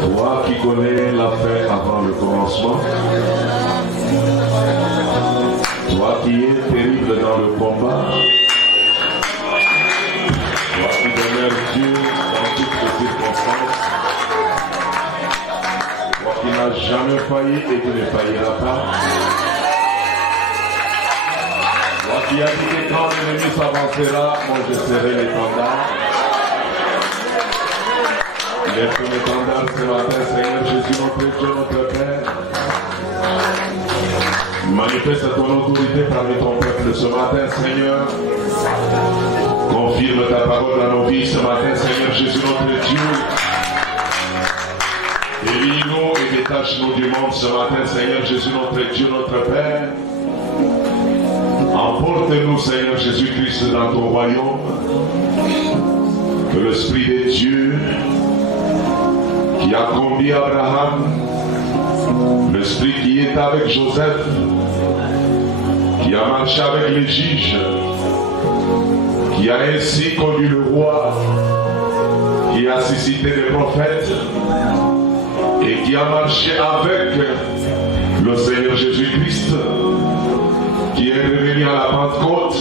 Toi qui connais la fin avant le commencement, toi qui es terrible dans le combat, toi qui demeures Dieu dans toutes les circonstances, toi qui n'as jamais failli et qui ne failliras pas, toi qui as dit que quand l'ennemi s'avancera, moi je serai l'étendard. Lève ton étendard ce matin, Seigneur Jésus, notre Dieu, notre Père. Manifeste ton autorité parmi ton peuple ce matin, Seigneur. Confirme ta parole dans nos vies ce matin, Seigneur Jésus, notre Dieu. Élis-nous et détache-nous du monde ce matin, Seigneur Jésus, notre Dieu, notre Père. Emporte-nous, Seigneur Jésus-Christ, dans ton royaume. Que l'Esprit de Dieu qui a conduit Abraham, l'Esprit qui est avec Joseph, qui a marché avec les juges, qui a ainsi conduit le roi, qui a suscité des prophètes et qui a marché avec le Seigneur Jésus-Christ, qui est revenu à la Pentecôte,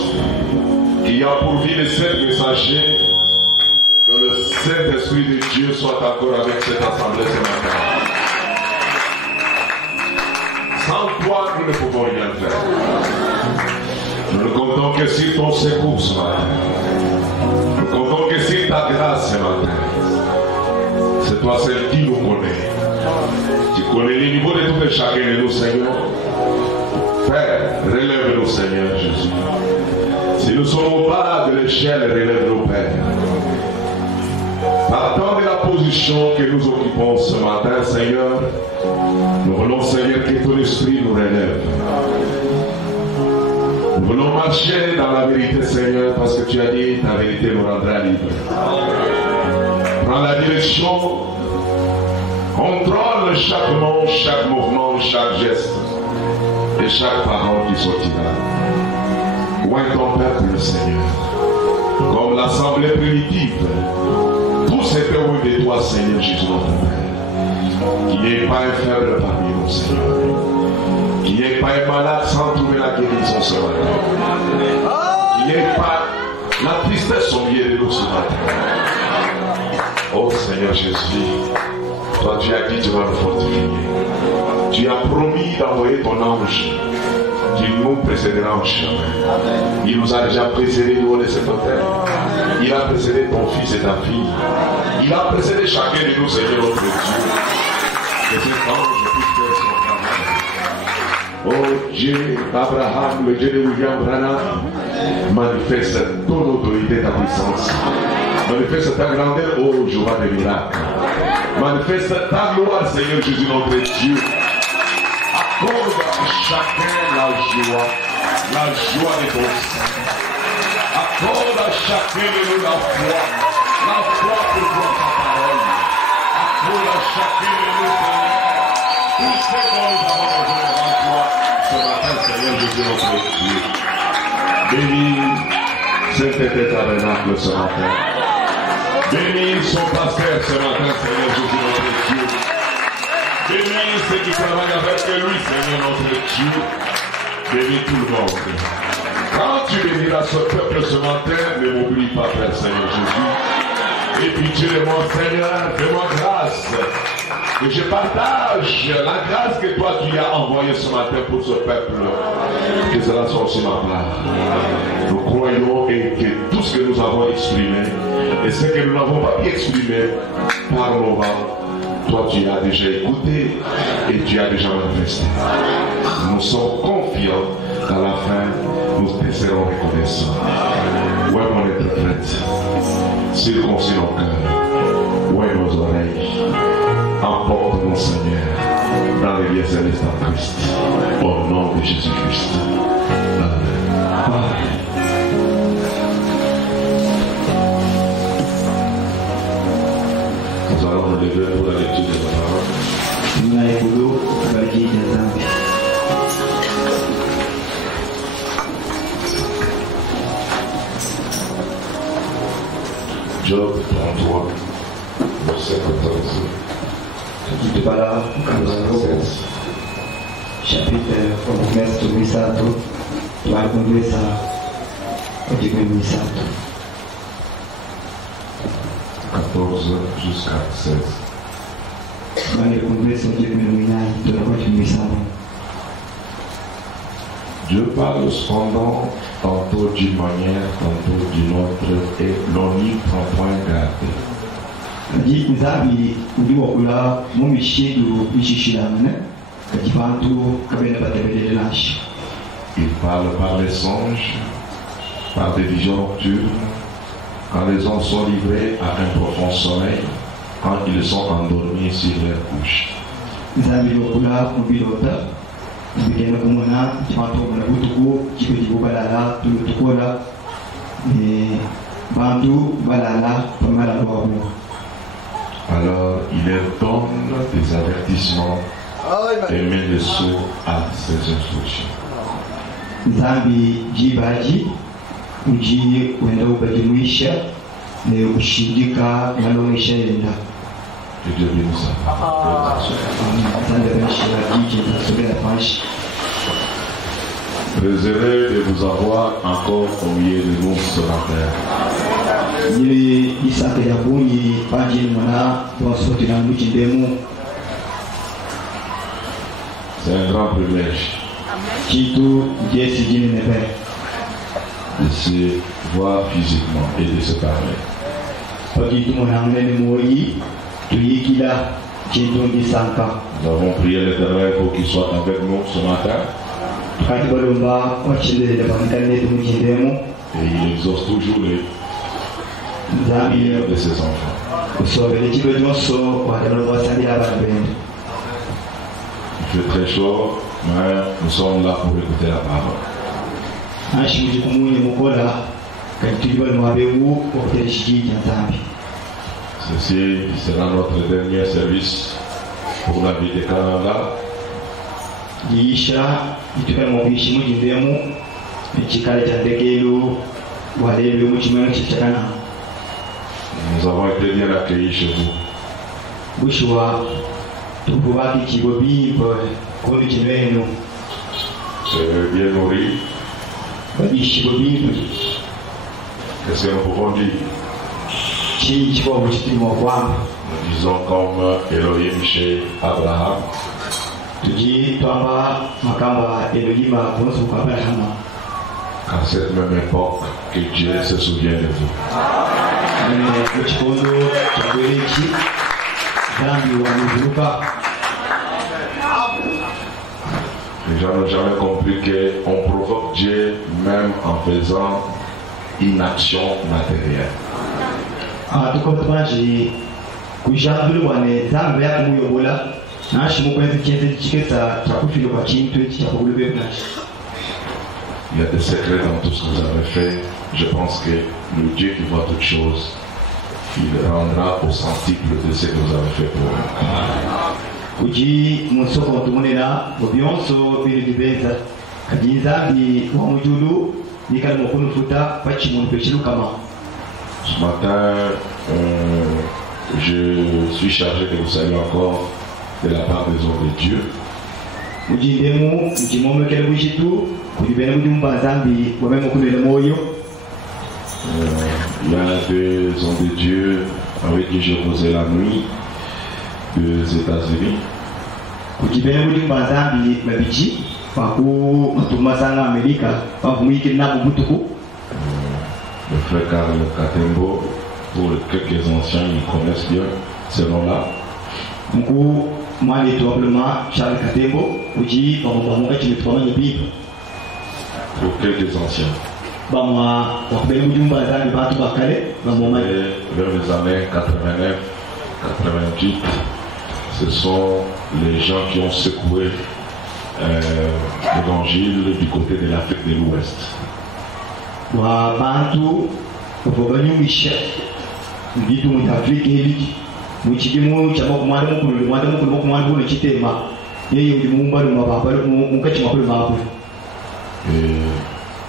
qui a pourvu les 7 messagers. Que le Saint-Esprit de Dieu soit encore avec cette assemblée ce matin. Sans toi, nous ne pouvons rien faire. Nous ne comptons que sur ton secours ce matin. Nous comptons que sur ta grâce ce matin. C'est toi celle qui nous connaît. Tu connais les niveaux de tout et chacun de nous, Seigneur. Père, relève-nous, Seigneur Jésus. Si nous sommes au bas de l'échelle, relève-nous, Père. Partant de la position que nous occupons ce matin, Seigneur, nous voulons, Seigneur, que ton esprit nous relève. Nous voulons marcher dans la vérité, Seigneur, parce que tu as dit, ta vérité nous rendra libres. Prends la direction, contrôle chaque mot, chaque mouvement, chaque geste et chaque parole qui sortira. Oint ton peuple, Seigneur, comme l'assemblée primitive. Tous étaient loin de toi, Seigneur Jésus, notre Père. Qu'il n'y ait pas un faible parmi nous, Seigneur. Qu'il n'y ait pas un malade sans trouver la guérison ce matin. Qu'il n'y ait pas la tristesse au milieu de nous ce matin. Oh Seigneur Jésus, toi tu as dit tu vas nous fortifier. Tu as promis d'envoyer ton ange qui nous précédera en chemin. Il nous a déjà précédé du haut de cet hôtel. Il a précédé ton fils et ta fille. Il a précédé chacun de nous, Seigneur notre Dieu. Que cet ange puisse faire son travail. Oh Dieu d'Abraham, le Dieu de William Branham, manifeste ton autorité, ta puissance. Manifeste ta grandeur, oh Jéhovah des miracles. Manifeste ta gloire, Seigneur Jésus notre Dieu. Accorde à chacun la joie de ton sang. Accorde à chacun de nous la foi pour voir ta parole. Accorde à chacun de nous, Seigneur, tout ce dont nous avons besoin devant toi ce matin, Seigneur Jésus notre Dieu. Bénis Saint-Esprit tabernacle ce matin. Bénis son pasteur ce matin, Seigneur Jésus notre Dieu. Bénis ceux qui travaillent avec lui, Seigneur notre Dieu. Bénis tout le monde. Quand tu béniras ce peuple ce matin, ne m'oublie pas, Père Seigneur Jésus. Et puis de moi, Seigneur, fais-moi grâce. Que je partage la grâce que toi tu as envoyée ce matin pour ce peuple. Que cela soit aussi ma part. Nous croyons et que tout ce que nous avons exprimé et ce que nous n'avons pas pu exprimer par nos vents, toi tu as déjà écouté et tu as déjà manifesté. Nous sommes confiants qu'à la fin, nous te serons reconnaissants. Ouais, mon interprète, circoncis nos cœurs, ouais, nos oreilles, emporte mon Seigneur dans les lieux célestes en Christ, au nom de Jésus-Christ. Amen. Amen. Nous allons nous lever pour la lecture de la parole. Job 33, verset 14. Tout pas là, chapitre promesse de Misato, tu vas conduire ça au début de Misato. 14 jusqu'à 16. Tu vas conduire ça au début de Misato. Dieu parle cependant tantôt d'une manière, tantôt d'une autre, et l'on n'y prend point garde. Il parle par les songes, par des visions nocturnes, quand les hommes sont livrés à un profond sommeil, quand ils sont endormis sur leur couche. Alors il leur donne des avertissements et met le sceau à ses instructions. Que Dieu bénisse sa Très heureux de vous avoir encore au milieu de nous ce matin. C'est un grand privilège de se voir physiquement et de se parler. Nous avons prié l'Éternel pour qu'il soit avec nous ce matin. Et il exauce toujours les prières de ses enfants. Il fait très chaud, mais nous sommes là pour écouter la parole. Ceci sera notre dernier service pour la vie de Canada. Nous avons été bien accueillis chez vous. Bien nourris. Qu'est-ce que nous pouvons dire? Nous disons comme Elohim chez Abraham. À cette même époque que Dieu se souvient de vous. Les gens n'ont jamais compris qu'on provoque Dieu même en faisant une action matérielle. Il y a des secrets dans tout ce que vous avez fait. Je pense que le Dieu qui voit toutes choses, il rendra au centuple de ce que vous avez fait pour nous. Ce matin, je suis chargé de vous saluer encore de la part des hommes de Dieu. Il y a deux hommes de Dieu avec qui j'ai posé la nuit des États-Unis. Le frère Carl Katembo, pour quelques anciens, ils connaissent bien ce nom-là. Pour quelques anciens. Vers les années 89, 88, ce sont les gens qui ont secoué l'évangile du côté de l'Afrique de l'Ouest.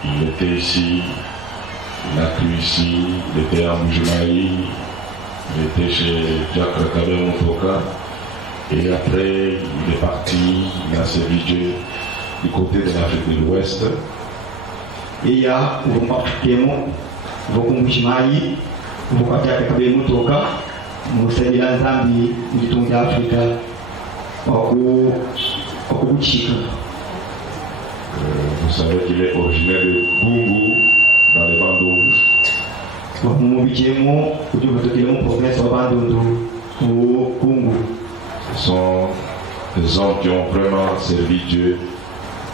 Il était ici, il a cru ici, il était à Moujumaï, il était chez Jacques Rakabe Montoka, Et après, il est parti, il a servi Dieu du côté de l'Afrique de l'Ouest. Et il y a un Africain, Vokumishmaï, Vokataka Kabemutoka, Moussabila Zambi, du Tonga d'Afrique, Okuchika. Vous savez qu'il est originaire de Gungu, dans les Bandundu. Ce sont des hommes qui ont vraiment servi Dieu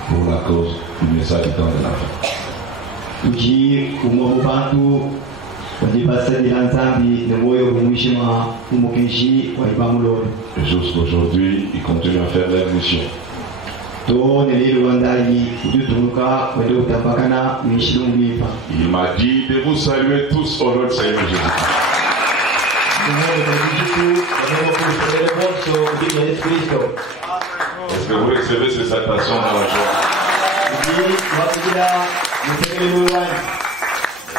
pour la cause du message du temps de la fin. Et jusqu'aujourd'hui, ils continuent à faire leur mission. Il m'a dit de vous saluer tous au nom du Seigneur Jésus. Est-ce que vous recevez ces salutations dans la joie?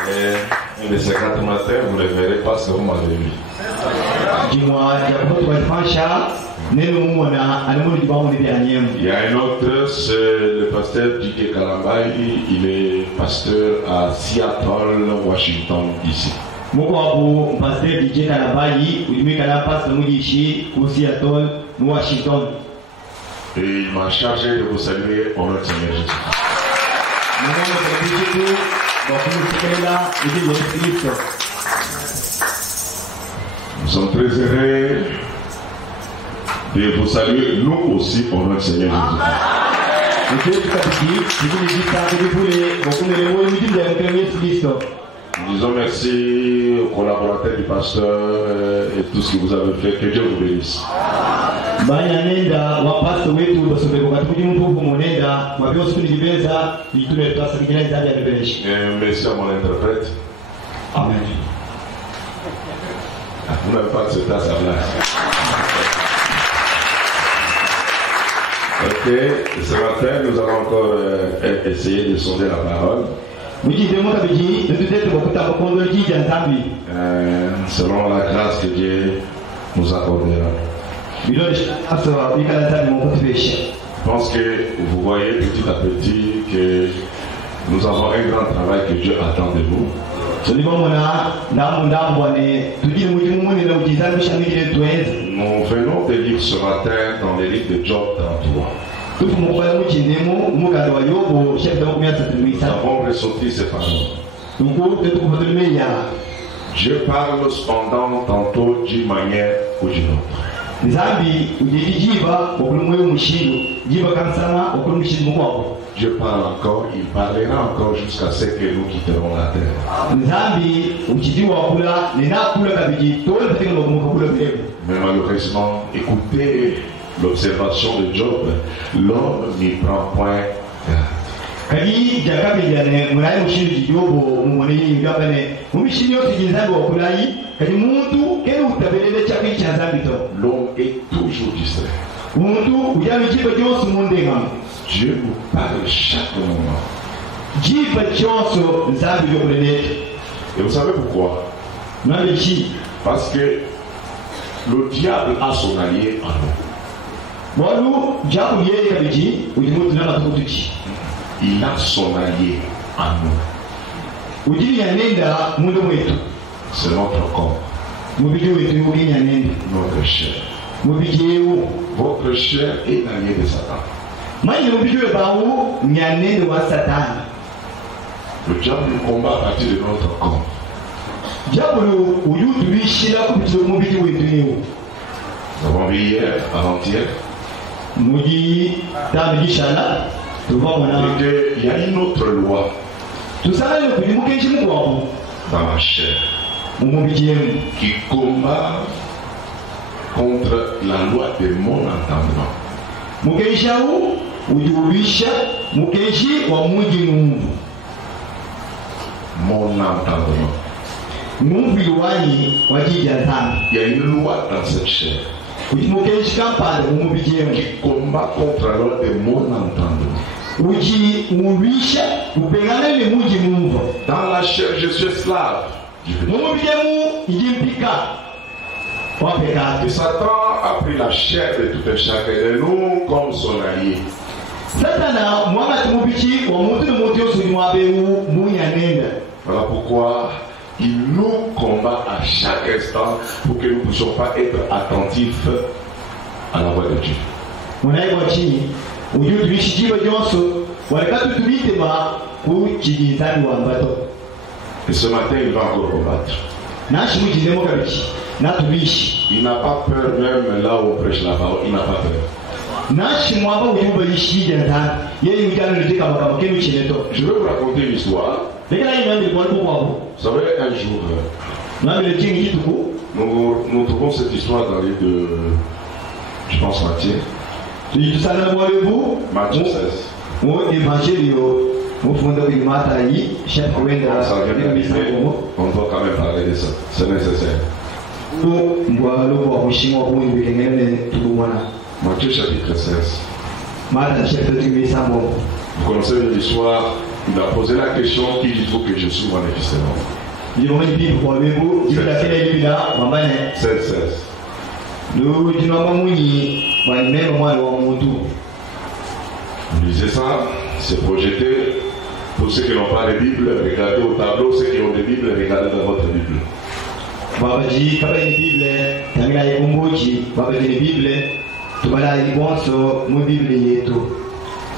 Et les 50 matins, vous ne les verrez pas sur ma vie. Il y a un autre, c'est le pasteur J.K. Kalambay, il est pasteur à Seattle, Washington, DC. Et il m'a chargé de vous saluer au nom du Seigneur Jésus. Nous sommes très heureux de vous saluer, nous aussi, au nom du Seigneur Jésus. Nous disons merci aux collaborateurs du pasteur et tout ce que vous avez fait. Que Dieu vous bénisse. Et merci à mon interprète. Amen. Vous n'avez pas accepté à sa place. Ok, ce matin, nous allons encore essayer de sonder la parole. Selon la grâce que Dieu nous accordera. Je pense que vous voyez petit à petit que nous avons un grand travail que Dieu attend de nous. Nous venons de lire ce matin dans les livres de Job 33. Nous avons ressorti ces paroles. Dieu parle cependant tantôt d'une manière ou d'une autre. Dieu parle encore, il parlera encore jusqu'à ce que nous quitterons la terre. Mais malheureusement, écoutez l'observation de Job, l'homme n'y prend point garde. L'homme est toujours distrait. Dieu nous parle chaque moment. Et vous savez pourquoi? Parce que le diable a son allié en nous. Il a son allié en nous. C'est notre corps. Notre chair. Votre chair est l'allié de Satan. Le diable nous combat à partir de notre corps. Nous avons vu hier, avant-hier, il y a une autre loi dans la chair qui combat contre la loi de mon entendement. Mon entendement. Il y a une loi dans cette chair qui combat contre la loi de mon entendement. Dans la chair, je suis esclave. Et Satan a pris la chair de tout un chacun de nous comme son allié. Voilà pourquoi il nous combat à chaque instant pour que nous ne puissions pas être attentifs à la voix de Dieu. Et ce matin, il va encore combattre. Il n'a pas peur même là où on prêche la parole, il n'a pas peur. Je vais vous raconter une histoire. Vous savez, un jour, nous trouvons cette histoire dans les deux, je pense, Matthieu. Matthieu 16. On doit quand même parler de ça, c'est nécessaire. Matthieu chapitre 16. Vous connaissez l'histoire, il a posé la question, qui dites-vous que je suis manifestement? 16. Vous lisez ça, c'est projeté. Pour ceux qui n'ont pas de Bible, regardez au tableau. Ceux qui ont des Bibles, regardez dans votre Bible.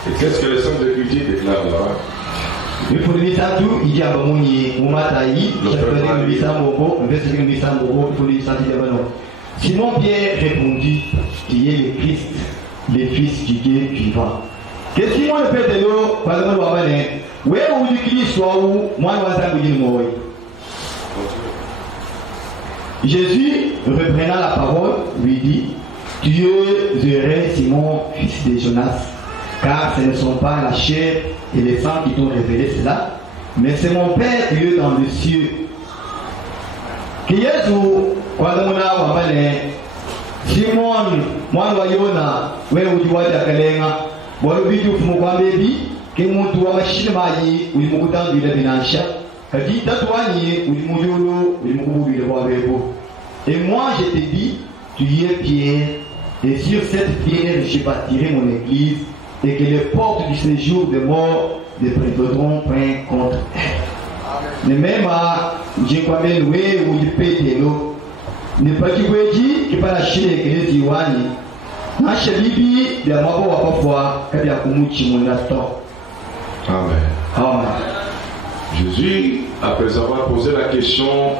Et qu'est-ce que les Saintes Écritures déclarent là? Simon Pierre répondit, tu es le Christ, le Fils du Dieu vivant. Qu'est-ce que Simon le Père de l'eau, Jésus, reprenant la parole, lui dit, tu es heureux, Simon, fils de Jonas, car ce ne sont pas la chair et le sang qui t'ont révélé cela, mais c'est mon Père qui est dans les cieux. Que Jésus, Simon, moi, Yona, où est-ce que tu vas bon, le vidéo pour moi, baby, que mon toit machine maille, où il m'a coûté de la financière, que dit tatouani, où il m'a dit, où il m'a coûté de la et moi, je te dis, tu es Pierre, et sur cette pierre, je bâtirai mon église, et que les portes du séjour des morts ne prévaudront point contre elle. Mais même à Jekwame Loué ou du Pételo, ne pas tu veux dire que pas la chair que les Iwani, n'a chabibi de la mort à parfois, qu'à la Kumuchi mon attend. Amen. Amen. Jésus, après avoir posé la question,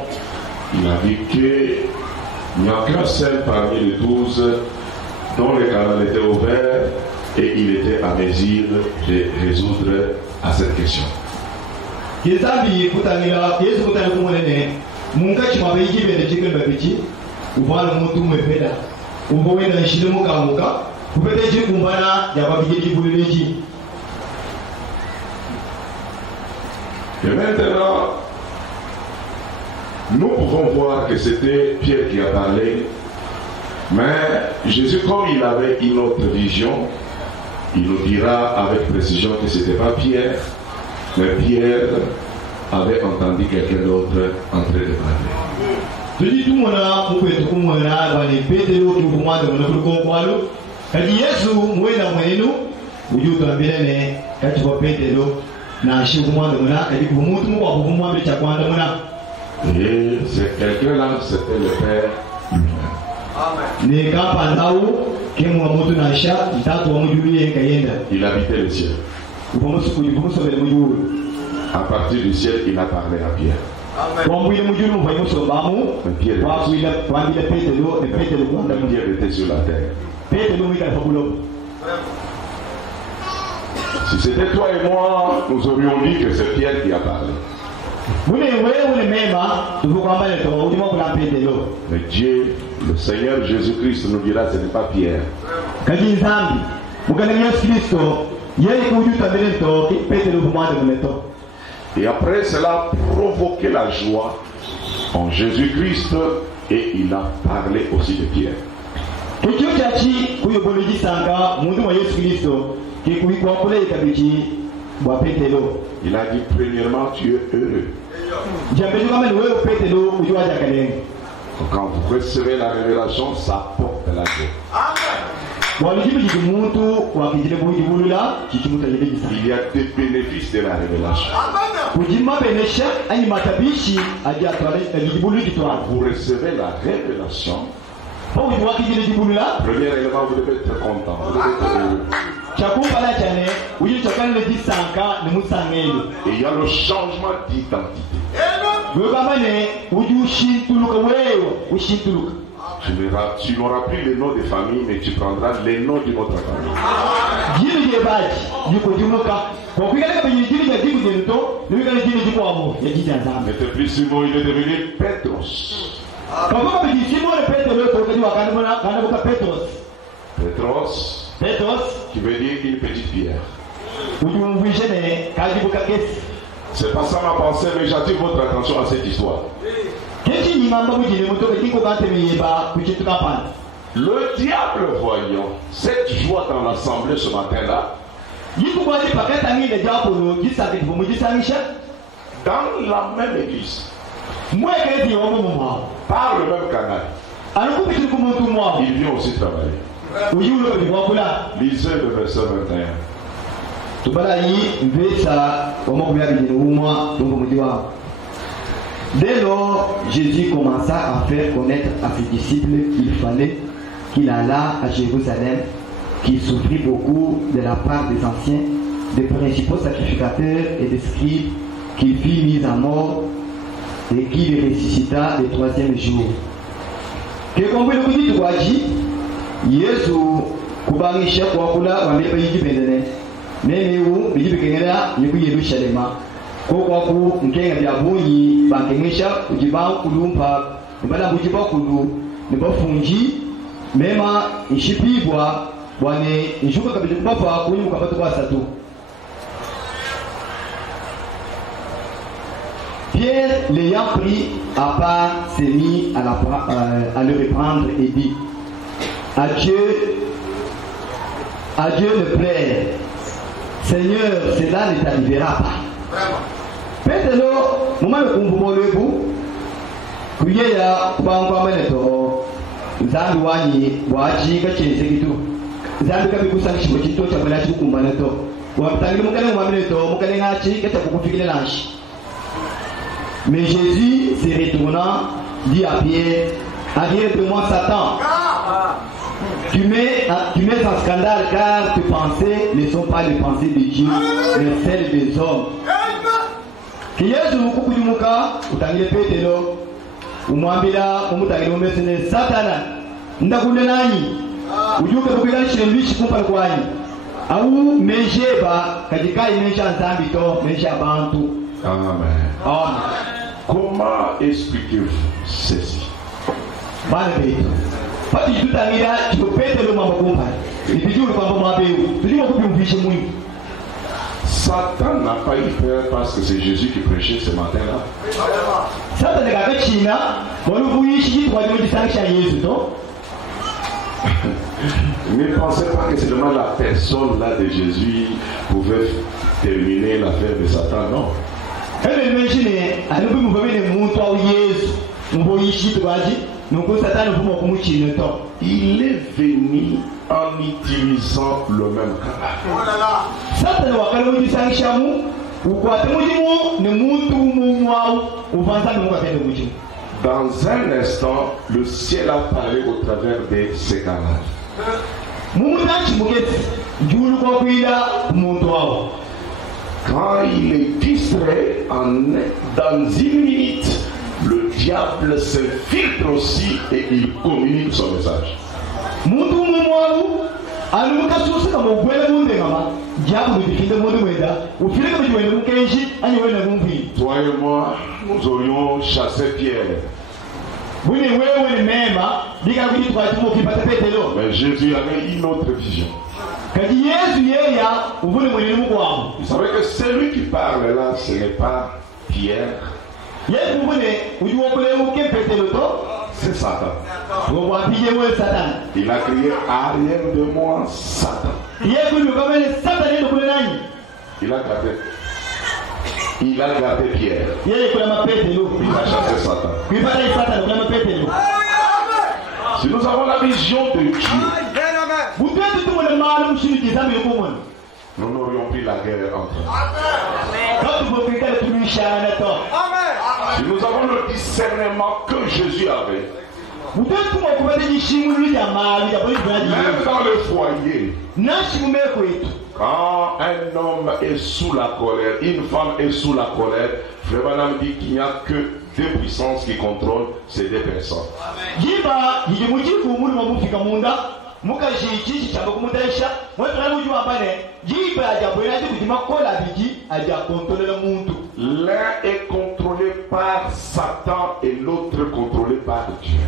il a dit qu'il n'y a qu'un seul parmi les 12 dont le canal était ouvert et il était à mesure de résoudre à cette question. Et maintenant, nous pouvons voir que c'était Pierre qui a parlé, mais Jésus, comme il avait une autre vision, il nous dira avec précision que ce n'était pas Pierre, mais Pierre avait entendu quelqu'un d'autre en train de parler. Et c'est quelqu'un-là, c'était le Père lui-même. Il habitait le ciel. À partir du ciel, il a parlé à Pierre. Pierre était sur la terre. Si c'était toi et moi, nous aurions dit que c'est Pierre qui a parlé. Mais Dieu, le Seigneur Jésus-Christ nous dira que ce n'est pas Pierre. Et après cela, provoquer la joie en Jésus-Christ et il a parlé aussi de Pierre. Il a dit premièrement, tu es heureux. Quand vous recevez la révélation, ça porte la joie. Il y a des bénéfices de la révélation. Vous recevez la révélation. Premier élément, vous devez être content. Vous devez être heureux. Et il y a le changement d'identité. Tu n'auras plus le nom de famille, mais tu prendras le nom d'une autre famille. N'était plus Simon, il est devenu Petros. Petros, qui veut dire une petite pierre. C'est pas ça ma pensée, mais j'attire votre attention à cette histoire. Le diable voyant cette joie dans l'assemblée ce matin-là, dans la même église, par le même canal, il vient aussi travailler. Lisez le verset 21. Dès lors, Jésus commença à faire connaître à ses disciples qu'il fallait qu'il allât à Jérusalem, qu'il souffrit beaucoup de la part des anciens, des principaux sacrificateurs et des scribes, qu'il fut mis à mort et qu'il ressuscita le troisième jour. Que comme vous dites, Jésus, kubangisha kwa kula wambele bayiji bendene meme wu biji bikengera yiku Yerusalem ko kwa ku nkenga bya bunyi bankengesha kujiba kulumpa mbala kujiba kulu nibafunji mema ishipibwa bwane ishuka kabili kubafa kunyi mukabatu kwa satu. Pierre, l'ayant pris à part, s'est mis à le reprendre et dit: à Dieu ne plaire, Seigneur, cela ne t'arrivera pas. Pételo, moment le kumbumo lebu, kuye ya kupangwa meneto, zambi wani wachi kachenze kitu, zambi kabikusa kishimo cha mwana chukumba neto, wapitangile mukale mwameneto, mukale ngachi keta kukufikile lanshi. Mais Jésus, se retournant, dit à Pierre: arrière de moi, Satan. Tu mets en scandale car tes pensées ne sont pas les pensées de Dieu, mais celles des hommes. Kiyesu mukukujumuka utangile Petero umwambila umutangile umesene Satana ndakule nani ujuke kukila shembishi kumpa kwani au mejeba katika imesha nzambi to mesha bantu. Amen. Amen. Comment expliquez-vous ceci? Pati tutangira tupete lo mambo kumpa. Nipijuru kwa mambo mabeu. Tulimo kupimvishe mwingi. Satan n'a pas eu peur parce que c'est Jésus qui prêchait ce matin-là. Satan ne gaba china, woluvuishi kwa jodi sanksha Yesu to. Ne pensez pas que seulement la personne là de Jésus pouvait terminer l'affaire de Satan, non. Il est venu en utilisant le même canal. Dans un instant, le ciel a parlé au travers de ces canaux. Quand il est distrait, dans une minute, le diable s'infiltre aussi et il communique son message. Toi et moi, nous aurions chassé Pierre. Mais Jésus avait une autre vision. Vous savez que celui qui parle là, ce n'est pas Pierre. C'est Satan. Il a crié arrière de moi, Satan. Il a gardé Pierre. Il a chassé Satan. Si nous avons la vision de Dieu, nous n'aurions plus la guerre entre nous. Si nous avons le discernement que Jésus avait, même dans le foyer, quand un homme est sous la colère, une femme est sous la colère, Frère Branham dit qu'il n'y a que deux puissances qui contrôlent ces deux personnes. L'un est contrôlé par Satan et l'autre contrôlé par Dieu.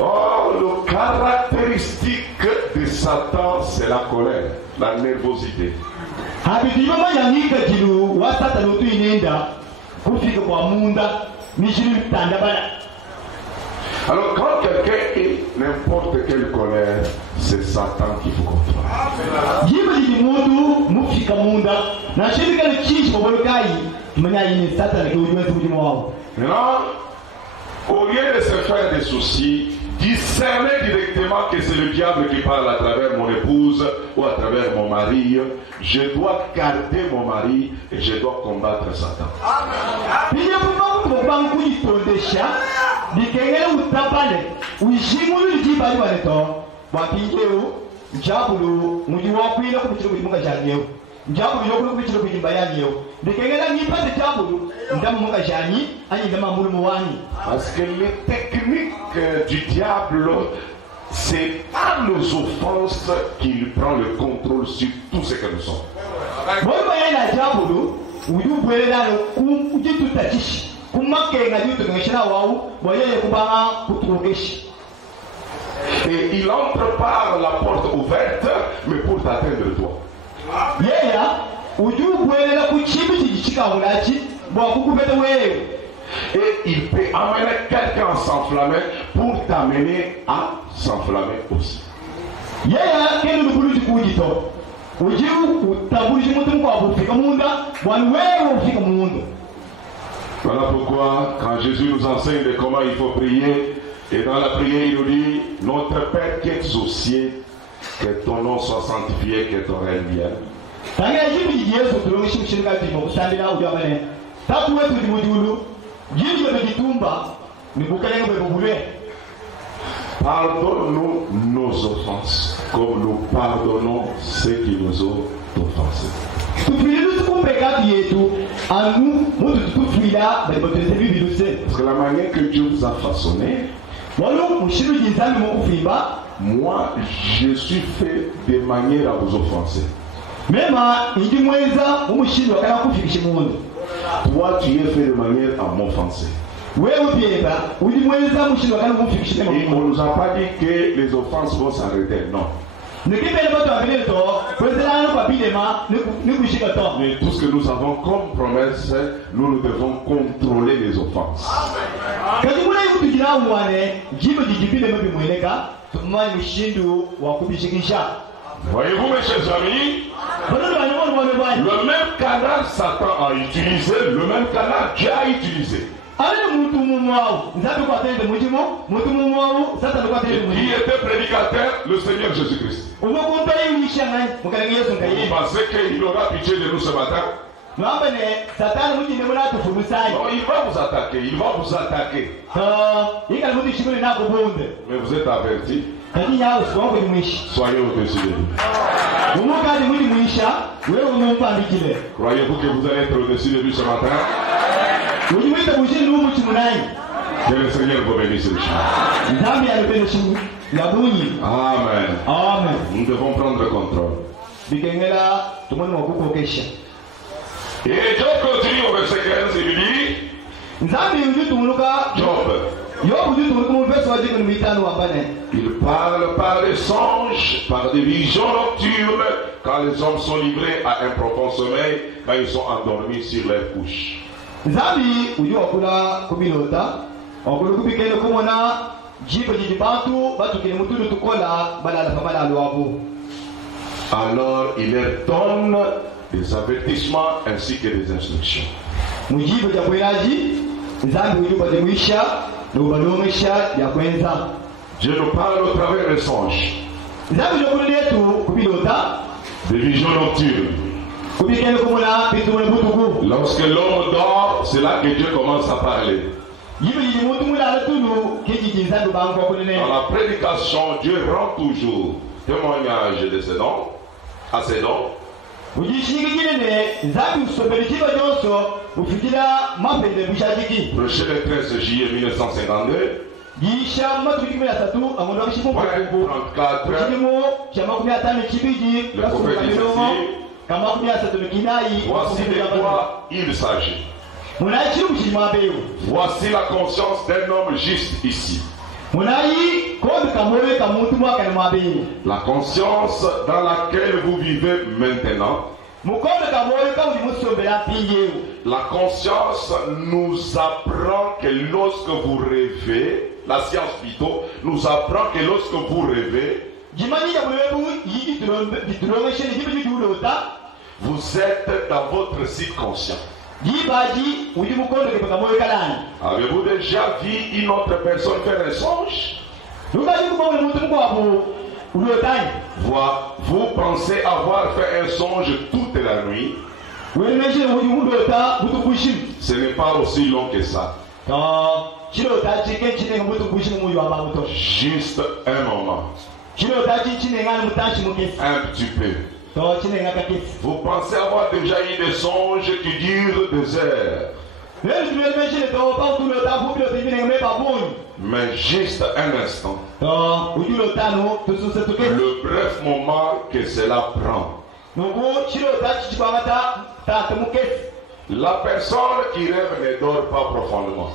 Oh, le caractéristique de Satan, c'est la colère, la nervosité. Alors quand quelqu'un est n'importe quelle colère, c'est Satan qu'il faut contrôler. Maintenant, au lieu de se faire des soucis, discerner directement que c'est le diable qui parle à travers mon épouse ou à travers mon mari, je dois garder mon mari et je dois combattre Satan. Parce que les techniques du diable, c'est par nos offenses qu'il prend le contrôle sur tout ce que nous sommes. Et il entre par la porte ouverte, mais pour t'atteindre toi. Et il peut amener quelqu'un à s'enflammer pour t'amener à s'enflammer aussi. Voilà pourquoi quand Jésus nous enseigne de comment il faut prier, et dans la prière il nous dit: Notre Père qui es aux cieux, que ton nom soit sanctifié, que ton règne vienne. Pardonne-nous nos offenses, comme nous pardonnons ceux qui nous ont offensés. Parce que la manière que Dieu vous a façonné, moi je suis fait de manière à vous offenser. Toi tu es fait de manière à m'offenser. Et on ne nous a pas dit que les offenses vont s'arrêter, non. Mais tout ce que nous avons comme promesse, nous devons contrôler les offenses. Voyez-vous mes chers amis, le même canal Satan a utilisé, le même canal Dieu a utilisé. Qui était prédicateur? Le Seigneur Jésus-Christ. Vous pensez qu'il aura pitié de nous ce matin? Non, il va vous attaquer, il va vous attaquer. Mais vous êtes avertis. Soyez au-dessus de lui. Croyez-vous que vous allez être au-dessus de lui ce matin? Que le Seigneur vous bénisse richement. Amen. Amen. Nous devons prendre le contrôle. Et Job continue au verset 15, il dit: Job, il parle par des songes, par des visions nocturnes, quand les hommes sont livrés à un profond sommeil, quand ils sont endormis sur leurs couches. Alors il leur donne des avertissements ainsi que des instructions. mujibu ja kwelaji zambi ujuba de mwisha n'ubalomesha ya kwenza. Dieu nous parle au travers des songes, zambi lokulu letu kupilota des visions nocturnes. kubikene kumula bitumule butuku. Lorsque l'homme dort, c'est là que Dieu commence à parler. yibi yidi muntu mulala tunu kiji zambi bango kunene. Dans la prédication, Dieu rend toujours témoignage de ses dons, à ses dons. ujishingikile zambi usobele kiba jonso ufikira mapende bushajiki. Prêché le 13 juillet 1952. yisha matukimi ya tatu amondo akishimu Point kuku 34. kilimu cha makumi atano kibiji Le prophète dit ceci. kama makumi atatu kinai. Voici de quoi il s'agit. munayi mushimabeu Voici la conscience d'un homme juste ici. munayi kobi kamoyo kamuntu mwakani mwabeu La conscience dans laquelle vous vivez maintenant. mukobe kamoyo kauli musombela mpinjeu. La conscience nous apprend que lorsque vous rêvez, la science plutôt, nous apprend que lorsque vous rêvez, jimanyija bulebu yitulomesheni jibi jidulota vous êtes dans votre subconscient. jibaji udi mukondo kepe kamoyo kalani. Avez-vous déjà vu une autre personne faire un songe? lubaji kubawule muntu mukwabu ulotani. Vous pensez avoir fait un songe toute la nuit. welemesheni udi ulota butukushimu. Ce n'est pas aussi long que ça. chilota chike chinenga butukushimu muyu wabamuto. Juste un moment. chilota chichinenga mutashi mukesi. Un petit peu. chinenga kakesi. Vous pensez avoir déjà eu des songes qui durent des heures. Mais juste un instant. Le bref moment que cela prend. La personne qui rêve ne dort pas profondément.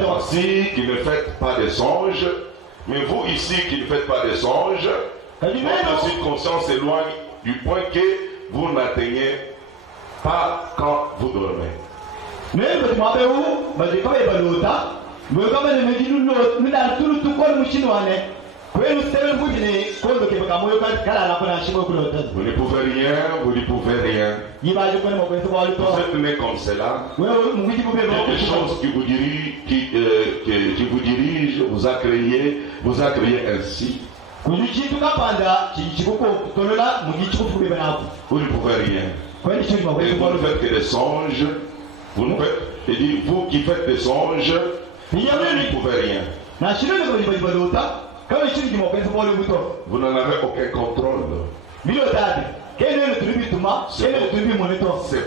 Voici qui ne faites pas de songes, mais vous ici qui ne faites pas de songes, votre subconscience s'éloigne du point que vous n'atteignez pas quand vous dormez. Vous ne pouvez rien, vous ne pouvez rien. Vous êtes né comme cela. Quelque chose qui vous dirige, vous a créé ainsi. Vous ne pouvez rien. Et vous ne faites que des songes. Vous qui faites des songes, vous ne pouvez rien. Vous n'en avez aucun contrôle. C'est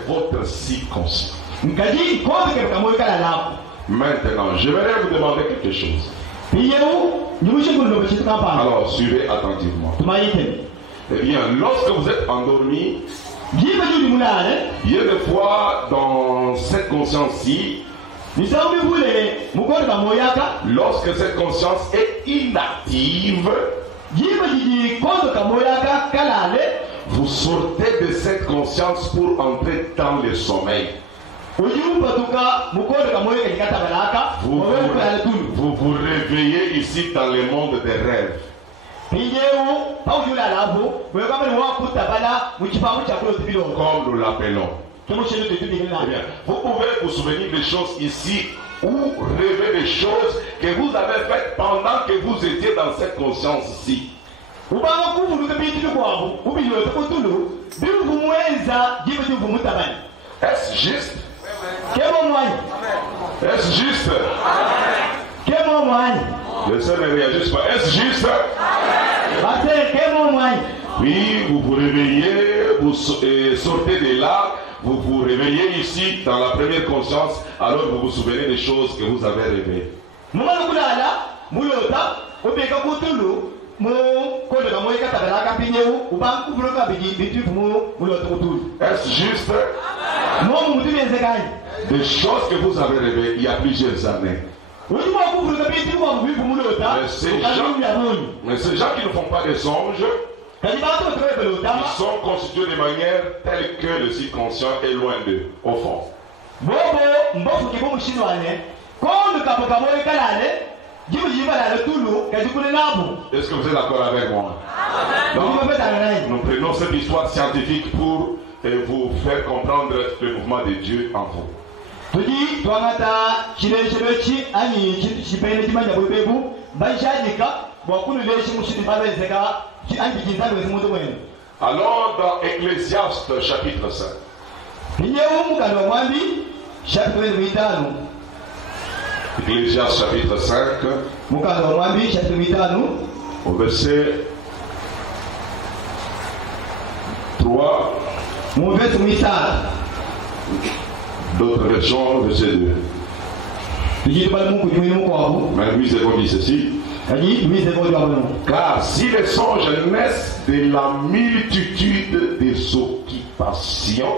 votre subconscient. Maintenant, je vais vous demander quelque chose. Alors, suivez attentivement. Eh bien, lorsque vous êtes endormi, il y a des fois dans cette conscience-ci, lorsque cette conscience est inactive, vous sortez de cette conscience pour entrer dans le sommeil. Vous vous réveillez ici dans le monde des rêves. Comme nous l'appelons. Eh bien, vous pouvez vous souvenir des choses ici ou rêver des choses que vous avez faites pendant que vous étiez dans cette conscience-ci. Est-ce juste? Est-ce juste? Le Seigneur ne réagit pas. Est-ce juste? Oui, vous vous réveillez, vous sortez de là, vous vous réveillez ici dans la première conscience, alors vous vous souvenez des choses que vous avez rêvées. Est-ce juste? Des choses que vous avez rêvées il y a plusieurs années. Mais ces gens qui ne font pas de songes, ils sont constitués de manière telle que le subconscient est loin d'eux, au fond. Est-ce que vous êtes d'accord avec moi? Donc, nous prenons cette histoire scientifique pour et vous faire comprendre le mouvement de Dieu en vous. Tudi twangata chilechelechi ani chipende chimanya bwebebu banjadika bwakulu lechi mushiti babezeka anti kinzabe zimuntu mwene. Alors dans Ecclésiaste chapitre 5. Pinyewu mukalo mwambi chapitre 5. Ecclésiaste chapitre 5. Mukalo mwambi chapitre 5 au verset 3. Mu verset 8. D'autres versions, verset 2. Mais lui, c'est dit ceci. Car si les songes naissent de la multitude des occupations,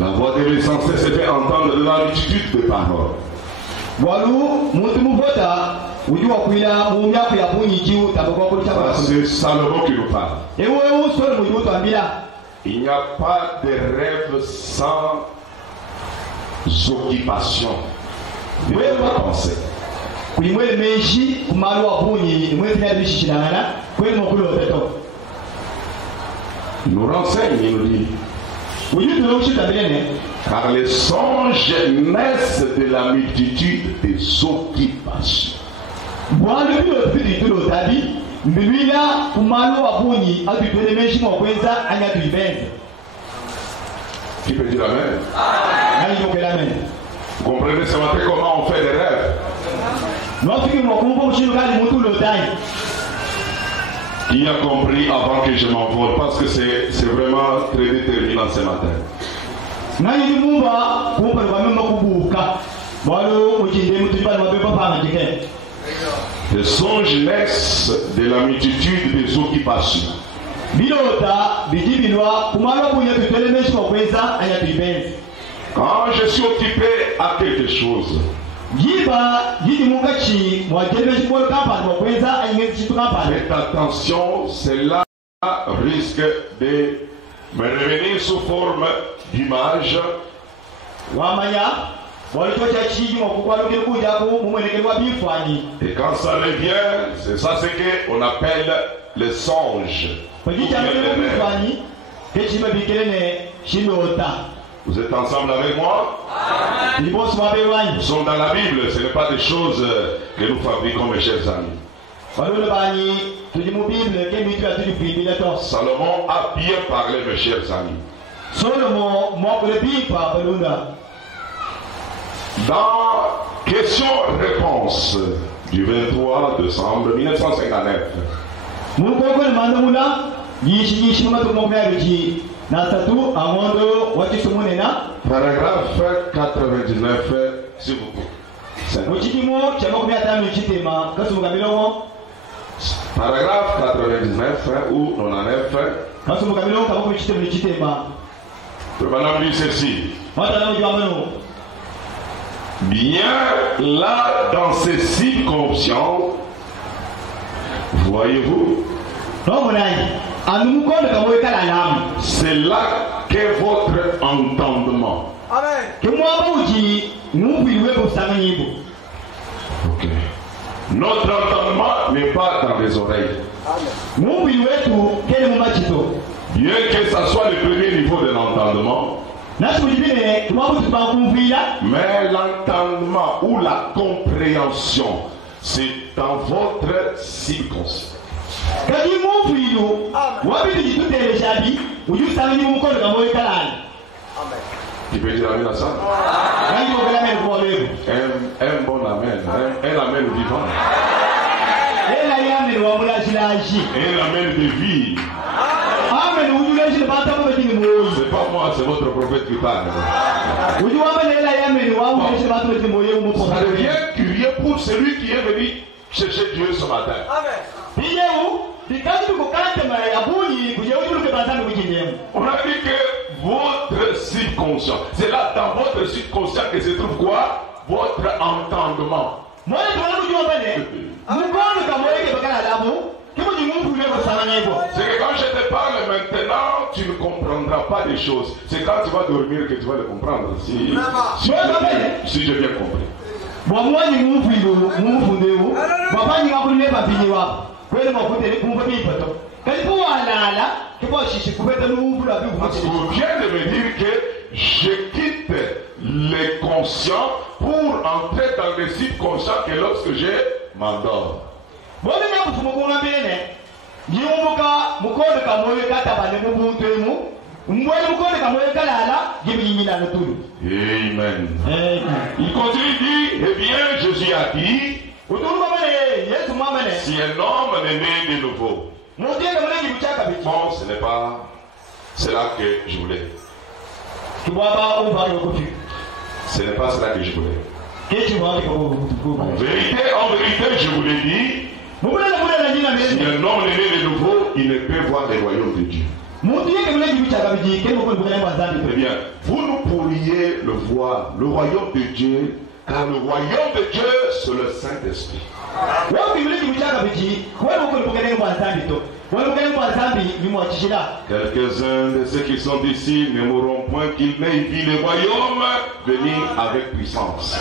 la voix de l'essentiel se fait entendre de la multitude de paroles. C'est Salomon qui nous parle. Il n'y a pas de rêve sans occupation. De la pensée. Nous renseigne, il nous dit. Car les songes naissent de la multitude des occupations. Qui peut dire amen? Vous comprenez ce matin comment on fait des rêves? Qui a compris avant que je m'envole? Parce que c'est vraiment très déterminant ce matin. Les songes naissent de la multitude des occupations. Quand je suis occupé à quelque chose, faites attention, cela risque de me revenir sous forme d'image. Et quand ça revient, c'est ça ce qu'on appelle le songe. Vous êtes ensemble avec moi? Nous sommes dans la Bible, ce n'est pas des choses que nous fabriquons, mes chers amis. Salomon a bien parlé, mes chers amis. Dans question-réponse du 23 décembre 1959, paragraphe 99, s'il vous plaît. Paragraphe 99 ou 99. Le madame dit ceci. Bien là, dans ces circonstances, voyez-vous, c'est là qu'est votre entendement. Okay. Notre entendement n'est pas dans les oreilles. Bien que ça soit le premier niveau de l'entendement, mais l'entendement ou la compréhension, c'est dans votre circonstance. Tu peux dire amen à ça? Un bon amen, un amen vivant. Un amen de vie. C'est pas moi, c'est votre prophète qui parle. Ça devient curieux pour celui qui est venu chercher Dieu ce matin. On a dit que votre subconscient, c'est là dans votre subconscient que se trouve quoi? Votre entendement. C'est que quand je te parle maintenant, tu ne comprendras pas des choses. C'est quand tu vas dormir que tu vas le comprendre. Si j'ai bien compris. Bon moi ni mufilo mufundeo. Papa ni ngakule papini wa. Kweli makote ni kumva bipato. Kalipo walala, kipo shishi kubeta mufula bi. Parce que vous venez de me dire que je quitte les conscients pour entrer dans les subconscients que lorsque je m'endors. Bon ni ngakufumo konga bene. Yumuka mukode kamoyo katabane mubuntu Amen. Il continue, dit, eh bien, Jésus a dit, si un homme est né de nouveau, bon, ce n'est pas cela que je voulais. Ce n'est pas cela que je voulais. En vérité, je vous l'ai dit, si un homme est né de nouveau, il ne peut voir le royaume de Dieu. Eh bien, vous ne pourriez le voir, le royaume de Dieu, car le royaume de Dieu, c'est le Saint-Esprit. Quelques-uns de ceux qui sont ici ne mourront point qu'ils n'aient vu le royaume venir avec puissance.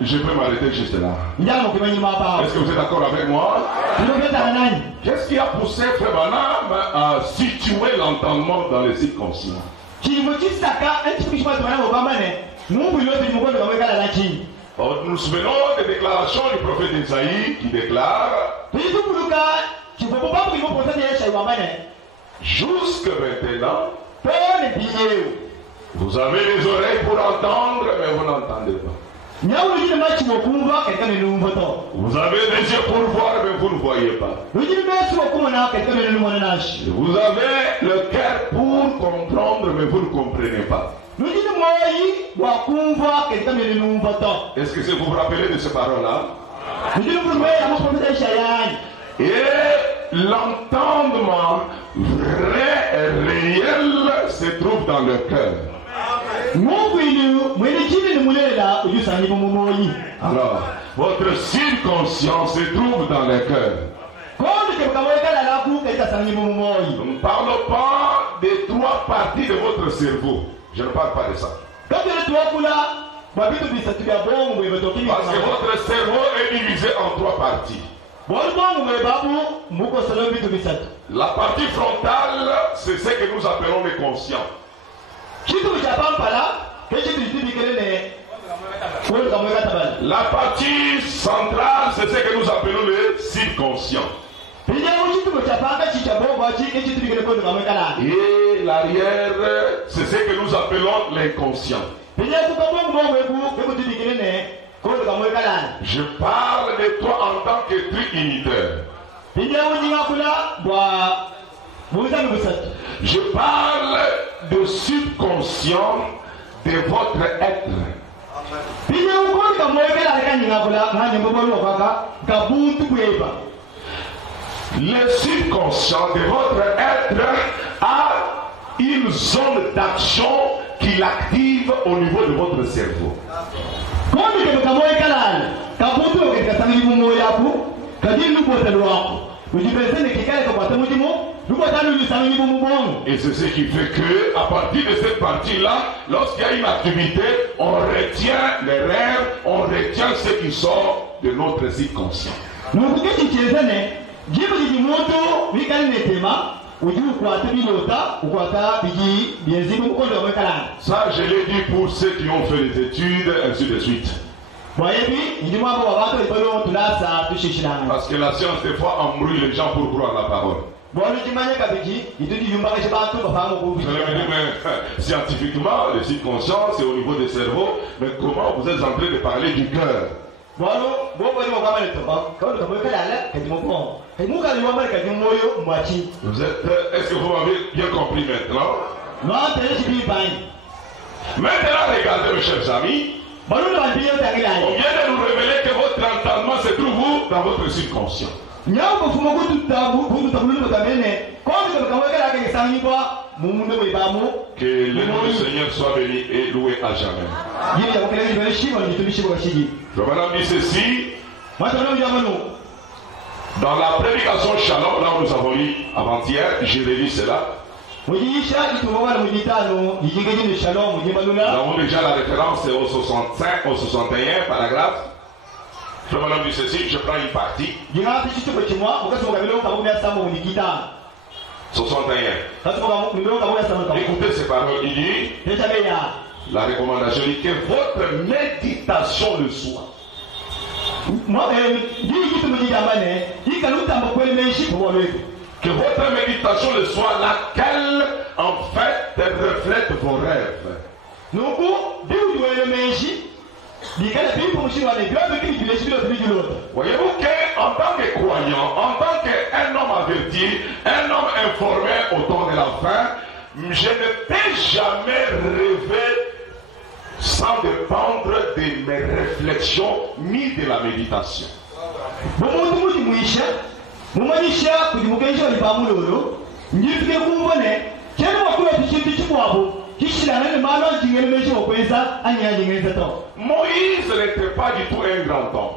Je peux m'arrêter juste là. Est-ce que vous êtes d'accord avec moi? Qu'est-ce qui a poussé Frère Branham à situer l'entendement dans les subconscients? Nous nous souvenons des déclarations du prophète Isaïe qui déclare: jusque maintenant, vous avez les oreilles pour entendre, mais vous n'entendez pas. Vous avez des yeux pour voir, mais vous ne voyez pas. Vous avez le cœur pour comprendre, mais vous ne comprenez pas. Est-ce que vous vous rappelez de ces paroles-là? Et l'entendement vrai et réel se trouve dans le cœur. Alors, votre subconscient se trouve dans le cœur. Nous ne parlons pas des trois parties de votre cerveau. Je ne parle pas de ça. Parce que votre cerveau est divisé en trois parties. La partie frontale, c'est ce que nous appelons les conscients. La partie centrale, c'est ce que nous appelons les subconscients. Et l'arrière, c'est ce que nous appelons l'inconscient. Je parle de toi en tant que tri-uniteur. Je parle de subconscient de votre être. Le subconscient de votre être a une zone d'action qui l'active au niveau de votre cerveau. Et c'est ce qui fait que, à partir de cette partie-là, lorsqu'il y a une activité, on retient les rêves, on retient ce qui sort de notre subconscient. Ça, je l'ai dit pour ceux qui ont fait les études, ainsi de suite. Parce que la science, des fois, embrouille les gens pour croire la parole. Vous allez me dire, mais scientifiquement, le subconscient, c'est au niveau des cerveaux, mais comment vous êtes en train de parler du cœur? Est-ce que vous m'avez bien compris maintenant? Maintenant, regardez mes chers amis. On vient de nous révéler que votre entendement se trouve où? Dans votre subconscient. Que le nom du Seigneur soit béni et loué à jamais. Je vais vous dire ceci. Dans la prédication Shalom, là où nous avons lu avant-hier, j'ai relu cela. Nous avons déjà la référence au 65, au 61 paragraphe. Je me dis ceci, je prends une partie. 61. Écoutez ces paroles, il dit, la recommandation dit que votre méditation le soit. Que votre méditation le soit, laquelle en fait reflète vos rêves. Voyez-vous qu'en tant que croyant, en tant qu'un homme averti, un homme informé au temps de la fin, je ne peux jamais rêver sans dépendre de mes réflexions ni de la méditation. Moïse n'était pas du tout un grand homme.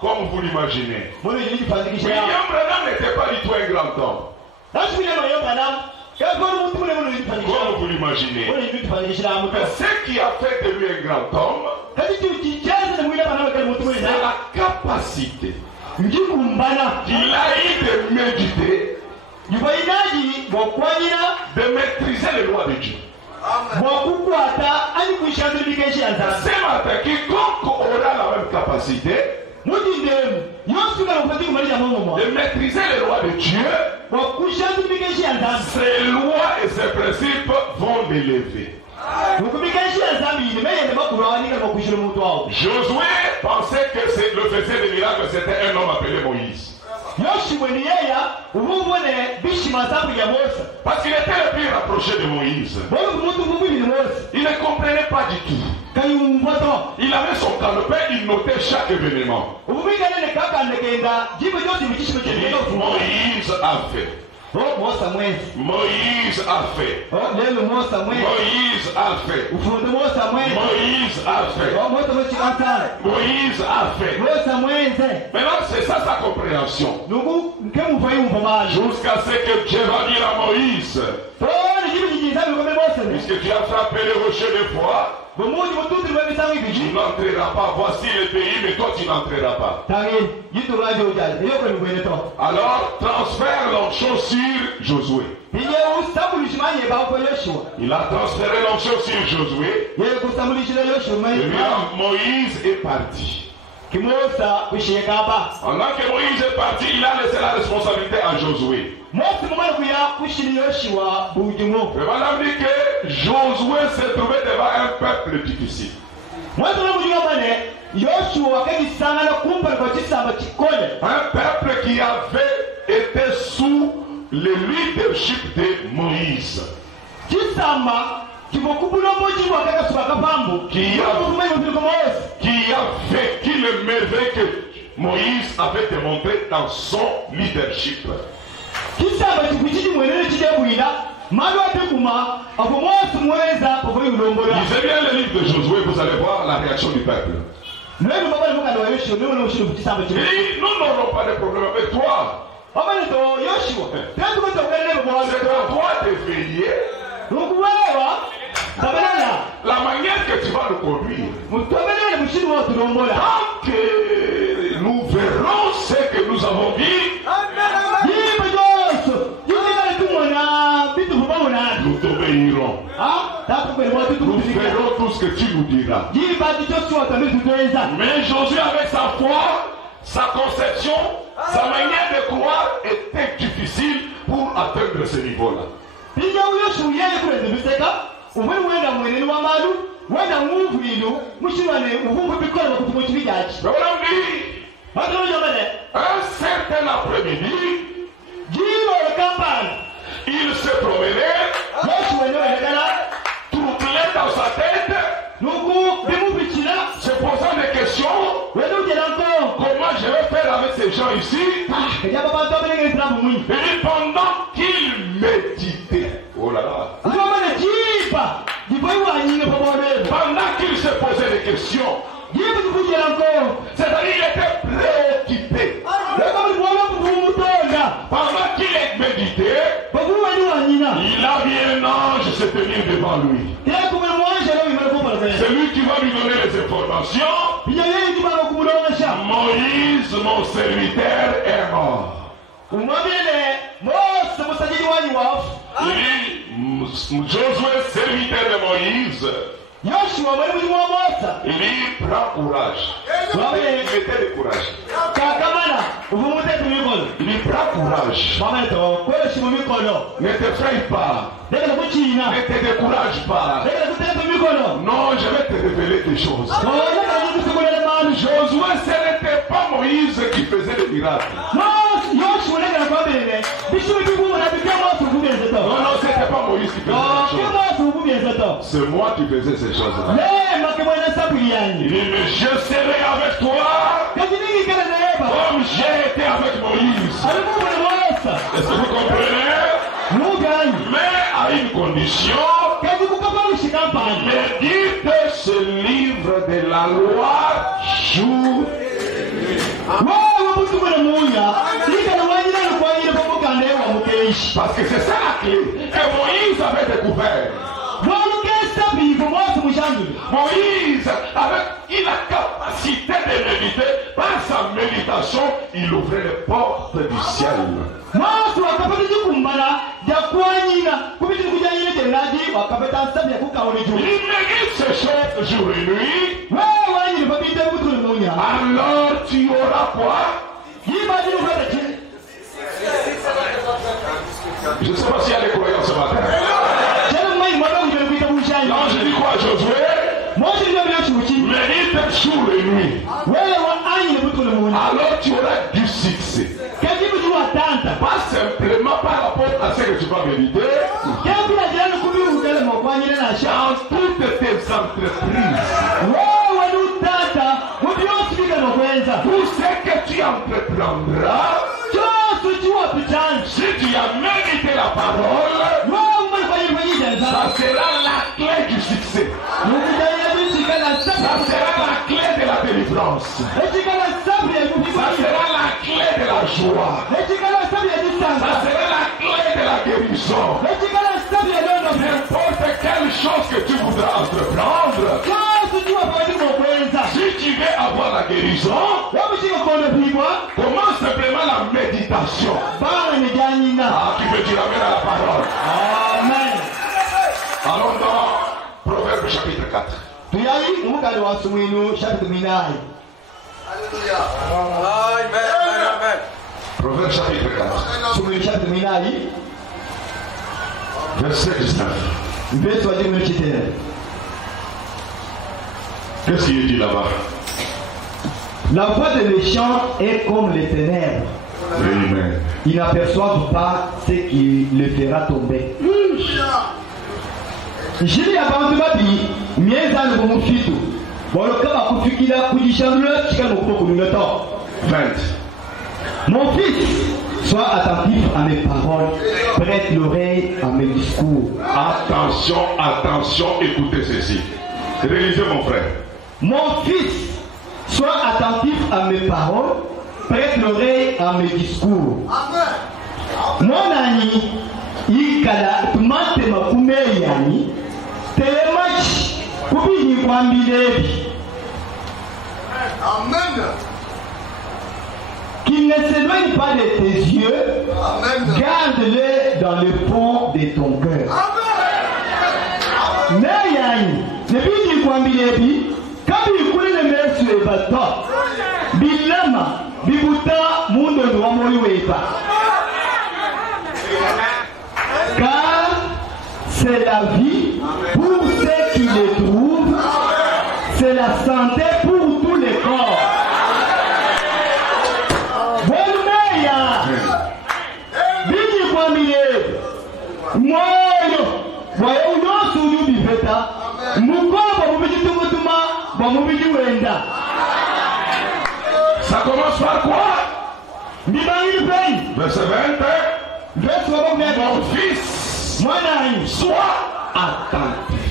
Comme vous l'imaginez. William Branham n'était pas du tout un grand homme. Comme vous l'imaginez. Mais ce qui a fait de lui un grand homme, c'est la capacité qu'il a eu de méditer, de maîtriser les lois de Dieu. Ce matin, quiconque aura la même capacité de maîtriser les lois de Dieu, ces lois et ces principes vont l'élever. Josué pensait que le faisait des miracles, c'était un homme appelé Moïse. Parce qu'il était le plus rapproché de Moïse. Il ne comprenait pas du tout. Il avait son calepin, il notait chaque événement. Moïse a fait. Moïse a fait. Moïse a fait. Moïse a fait. Moïse a fait. Maintenant, c'est ça sa compréhension. Jusqu'à ce que Dieu va dire à Moïse, puisque tu as frappé le rocher de foi, tu n'entreras pas. Voici le pays, mais toi tu n'entreras pas. Alors transfère l'onction sur Josué. Il a transféré l'onction sur Josué. Et là, Moïse est parti. Pendant que Moïse est parti, il a laissé la responsabilité à Josué. Et madame dit que Josué s'est trouvé devant un peuple difficile. Un peuple qui avait été sous le leadership de Moïse. Qui a vécu le merveille que Moïse avait démontré dans son leadership. Lisez bien le livre de Josué, vous allez voir la réaction du peuple. Et nous n'aurons pas de problème avec toi. C'est à toi de veiller la manière que tu vas nous conduire. Tant que nous verrons ce que nous avons dit, nous t'obéirons. Nous ferons tout ce que tu nous diras. Mais Josué, avec sa foi, sa conception, sa manière de croire était difficile pour atteindre ce niveau-là. Un certain après-midi, il se promenait, troublé dans sa tête, se posant des questions. Comment je vais faire avec ces gens ici? Et pendant qu'il méditait, oh là là, pendant qu'il se posait des questions, c'est-à-dire qu'il était préoccupé. Pendant qu'il méditait, devant lui. C'est lui qui va lui donner les informations. Moïse, mon serviteur, est mort. Il dit, Josué, serviteur de Moïse, il dit, prends courage. Mettez le courage. Il dit, prends courage. Ne t'effraie pas. Ne te décourage pas. Non, je vais te révéler des choses. Josué, ce n'était pas Moïse qui faisait les miracles. Non, c'était pas Moïse qui faisait les choses. C'est moi qui faisais ces choses-là. Il dit, mais je serai avec toi comme j'ai été avec Moïse. Est-ce que vous comprenez? Mais à une condition, médite ce livre de la loi jour. Parce que c'est ça la clé. Et Moïse avait découvert. Moïse, avec la capacité de méditer, par sa méditation, il ouvrait les portes du ciel. Il médite ces choses jour et nuit. Alors tu auras quoi? Je ne sais pas s'il y a des croyants ce matin. Non, je dis quoi, Josué? Médite jour et nuit. Alors tu auras du succès. Pas simplement par rapport à ce que tu vas méditer. Dans toutes tes entreprises. Tout ce que tu entreprendras. Si tu as médité la parole, ça sera la clé du succès. Ça sera la clé de la délivrance. Ça sera la clé de la joie. Ça sera la clé de la guérison. N'importe quelle chose que tu voudras entreprendre, si tu veux avoir la guérison, commence simplement la méditation. Tu veux dire amen à la parole. Amen. Allons dans Proverbe chapitre 4. Proverbe chapitre 4. Verset 19. Qu'est-ce qu'il dit là-bas? La voix des méchants est comme les ténèbres. Amen. Ils n'aperçoivent pas ce qui le fera tomber. Jili ya bantu babi mieza no mufitu. Boloka bakufikira kujishamula chika no kunuleto. 20. Mon fils, sois attentif à mes paroles, prête l'oreille à mes discours. Attention, attention, écoutez ceci. Réalisez mon frère. Mon fils, sois attentif à mes paroles, prête l'oreille à mes discours. Mon ami, ikala tumate makume yani, telemachi kubini kwambilebi. Amen. Qu'il ne s'éloigne pas de tes yeux, garde-les dans le fond de ton cœur. Mais yani, nebidi kwambilebi, kabi kulele mesu ebato, bilama, bibuta mundo nwamori weba. Car c'est la vie pour ceux qui les trouvent, c'est la santé pour tous les corps. Ça commence par quoi? Verset 20. Mon fils, sois attentif.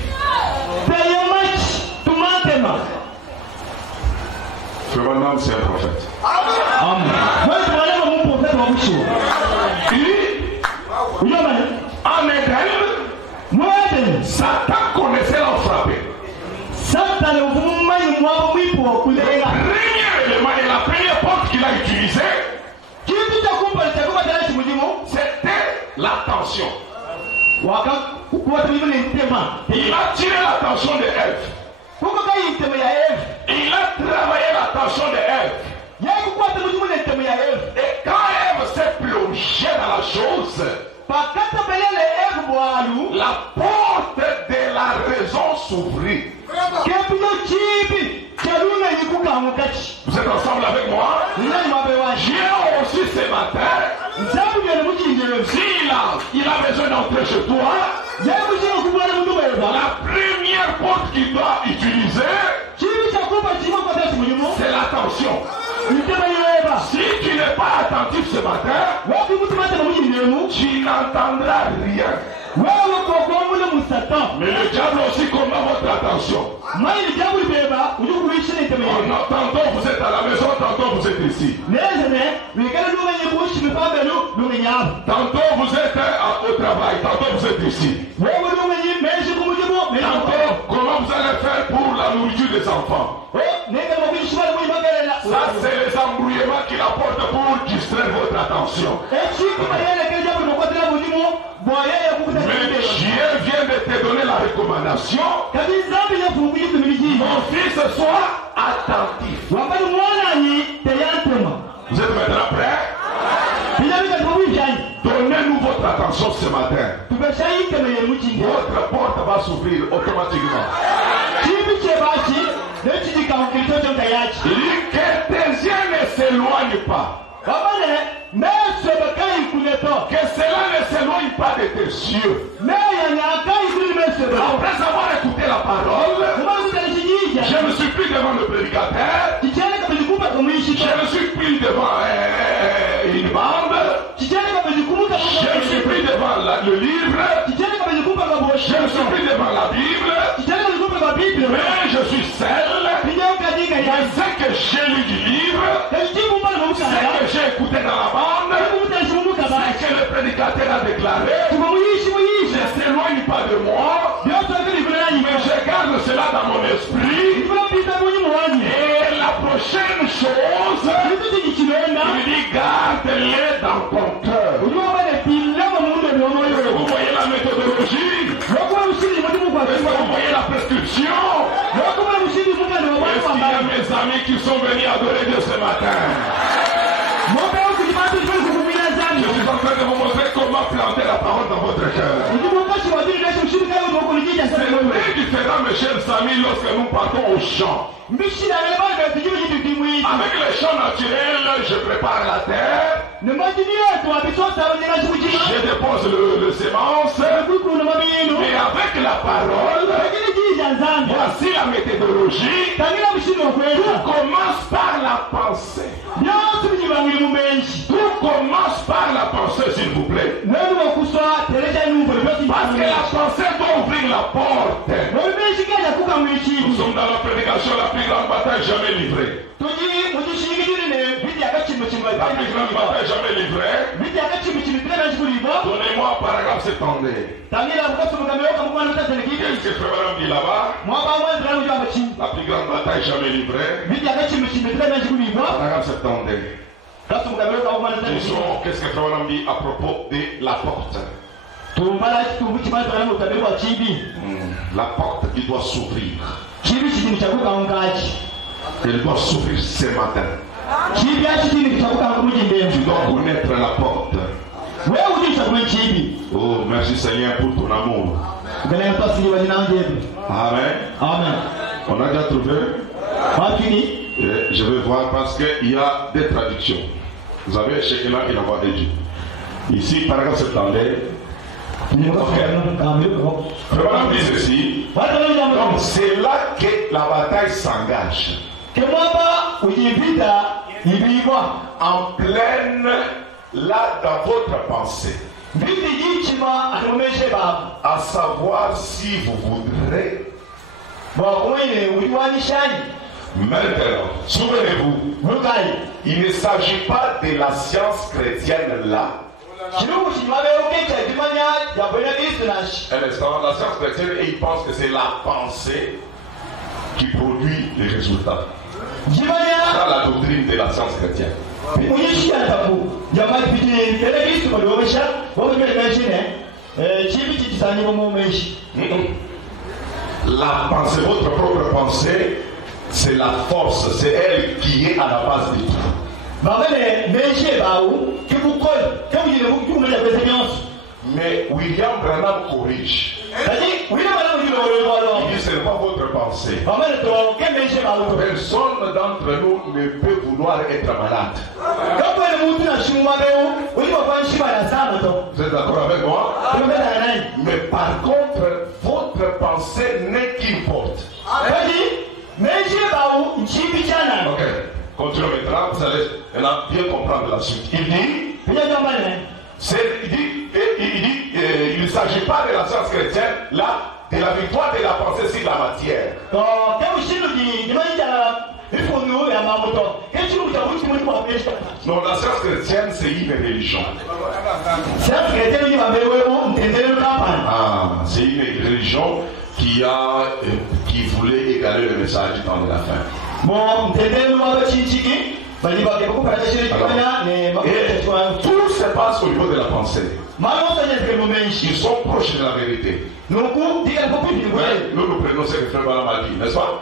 Frère Nam, c'est un prophète. Il dit, en Éden, Satan connaissait leur frappé. Satan au moment où moi oui pour couler Le premier élément et la première porte qu'il a utilisée, c'était l'attention. Il a tiré l'attention de Ève. Il a travaillé l'attention de Ève. Et quand Ève s'est plongée dans la chose, la porte de la raison s'ouvrit. Vous êtes ensemble avec moi? Dieu aussi ce matin, s'il a besoin d'entrer chez toi, la première porte qu'il doit utiliser, c'est l'attention. Si tu n'es pas attentif ce matin, tu n'entendras rien. Mais le diable aussi combat votre attention. Tantôt vous êtes à la maison, tantôt vous êtes ici. Tantôt vous êtes au travail, tantôt vous êtes ici. Tantôt, comment vous allez faire pour la nourriture des enfants? Ça, c'est les embrouillements qu'il apporte pour distraire votre attention. Mais Dieu vient de te donner la recommandation. Mon fils, sois attentif. Vous êtes maintenant prêts? Donnez-nous votre attention ce matin. Votre porte va s'ouvrir automatiquement. L'Éternel ne s'éloigne pas. Que cela ne s'éloigne pas de tes yeux. Après avoir écouté la parole, je ne suis plus devant le prédicateur. Je ne suis plus devant une bande. Je ne suis plus devant le livre. Je ne suis plus devant la Bible. Mais je suis seul. Mais ce que j'ai lu du livre, ce que j'ai écouté dans la bande, ce que le prédicateur a déclaré, ne s'éloigne pas de moi, mais je garde cela dans mon esprit. Et la prochaine chose, il dit garde-les dans ton cœur. Vous voyez la méthodologie? Est-ce que vous voyez la prescription? Est-ce qu'il y a mes amis qui sont venus adorer Dieu ce matin? Je suis en train de vous montrer comment planter la parole dans votre cœur. C'est très différent, mes chers amis, lorsque nous partons au champ. Avec les champs naturels, je prépare la terre. Je dépose le sémence. Et avec la parole, voici la méthodologie. Tout commence par la pensée. Tout commence par la pensée, s'il vous plaît. Parce que la pensée doit ouvrir la porte. Nous sommes dans la prédication, la plus grande bataille jamais livrée. La plus grande bataille jamais livrée. Donnez-moi paragraphe 72. Qu'est-ce que Frère Madame dit là-bas? La plus grande bataille jamais livrée. Paragraphe 72. Qu'est-ce que Frère Madame dit à propos de la porte? La porte qui doit s'ouvrir. Elle doit s'ouvrir ce matin. Tu dois connaître la porte. Oh, merci Seigneur pour ton amour. Amen. Amen. On a déjà trouvé? Je vais voir parce qu'il y a des traductions. Vous avez chacun qui l'envoie de Dieu. Ici, paragraphe 72. Frère dit ceci. Donc c'est là que la bataille s'engage. En pleine, là dans votre pensée. À savoir si vous voudrez. Maintenant, souvenez-vous, il ne s'agit pas de la science chrétienne là. Un instant, la science chrétienne, et il pense que c'est la pensée qui produit les résultats. Dans la doctrine de la science chrétienne. La pensée, votre propre pensée, c'est la force, c'est elle qui est à la base de tout. Mais William Branham corrige. Il dit ce n'est pas votre pensée. Personne d'entre nous ne peut vouloir être malade. Vous êtes d'accord avec moi? Mais par contre, votre pensée n'est qu'importe. Ok, continuons maintenant, vous allez bien comprendre la suite. Il dit, il ne s'agit pas de la science chrétienne, là, de la victoire de la pensée sur la matière. Non, la science chrétienne, c'est une religion. Ah, c'est une religion qui voulait égaler le message du temps de la fin. Alors, tout se passe au niveau de la pensée. Ils sont proches de la vérité. Nous prenons ce que Frère Branham a dit, n'est-ce pas?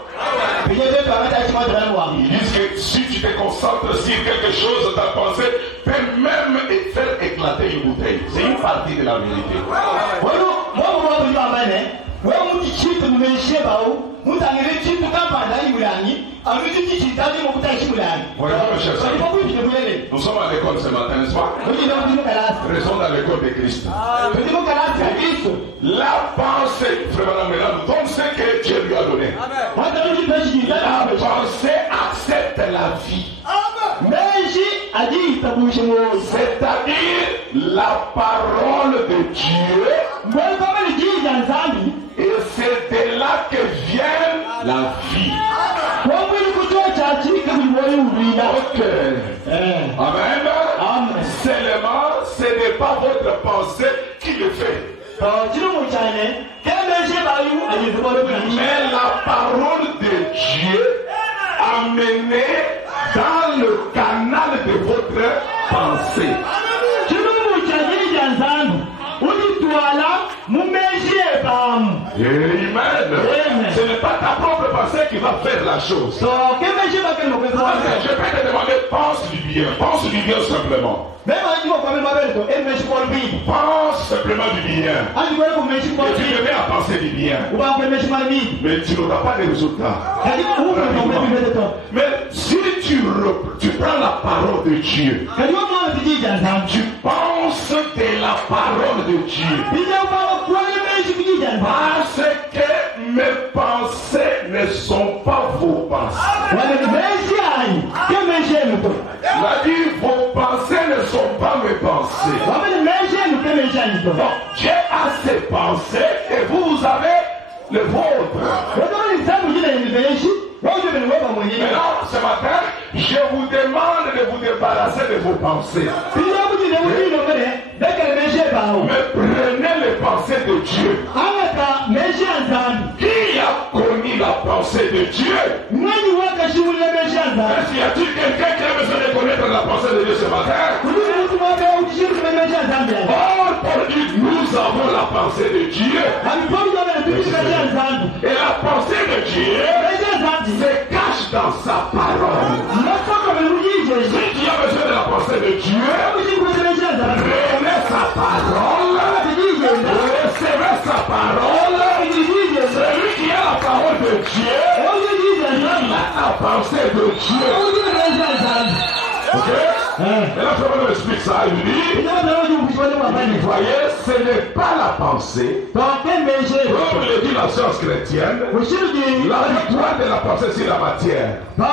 Ils disent que si tu te concentres sur quelque chose, ta pensée peut même faire éclater une bouteille. C'est une partie de la vérité. Nous sommes à l'école ce matin, n'est-ce pas? Nous sommes à l'école de Christ. La pensée, Frère Branham nous donne ce que Dieu lui a donné. La pensée accepte la vie. C'est-à-dire la parole de Dieu. Et c'est de là que vient la vie. Ok. Amen. Seulement, ce n'est pas votre pensée qui le fait. Mais la parole de Dieu amenée dans le canal de votre pensée. Amen. Ce n'est pas ta propre pensée qui va faire la chose. Je peux te demander, pense du bien. Pense du bien simplement. Pense simplement du bien. Et tu devais à penser du bien. Mais tu n'auras pas de résultats. Mais si tu prends la parole de Dieu, tu penses de la parole de Dieu. Parce que mes pensées ne sont pas vos pensées. La dit, vos pensées ne sont pas mes pensées. Donc, Dieu a ses pensées et vous avez le vôtre. Maintenant, ce matin, je vous demande de vous débarrasser de vos pensées. Mais prenez les pensées de Dieu. Qui a connu la pensée de Dieu? Est-ce qu'il y a-t-il quelqu'un qui a besoin de connaître la pensée de Dieu ce matin? Oh, pour dire, nous avons la pensée de Dieu. Et la pensée de Dieu se cache dans sa parole. Si tu as besoin de la pensée de Dieu, prenez sa parole, recevez sa parole. Celui qui a la parole de Dieu, il a la pensée de Dieu. Ok? Et là, je vous explique ça. Il dit, vous voyez, ce n'est pas la pensée, comme le dit la science chrétienne, la victoire de la pensée sur la matière. Non,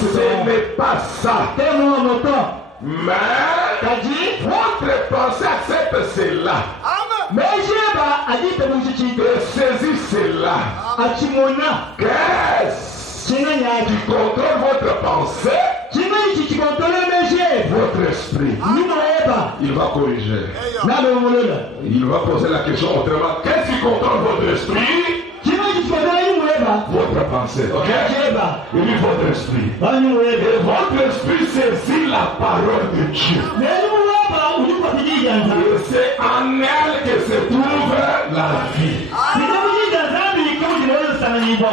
ce n'est pas ça. Mais votre pensée accepte cela. Et saisit cela. Qu'est-ce qui contrôle votre pensée? votre esprit. Il va corriger. Il va poser la question autrement. Qu'est-ce qui contrôle votre esprit? Votre pensée. Ok? Il dit votre esprit. Et votre esprit saisit la parole de Dieu. Et c'est en elle que se trouve la vie.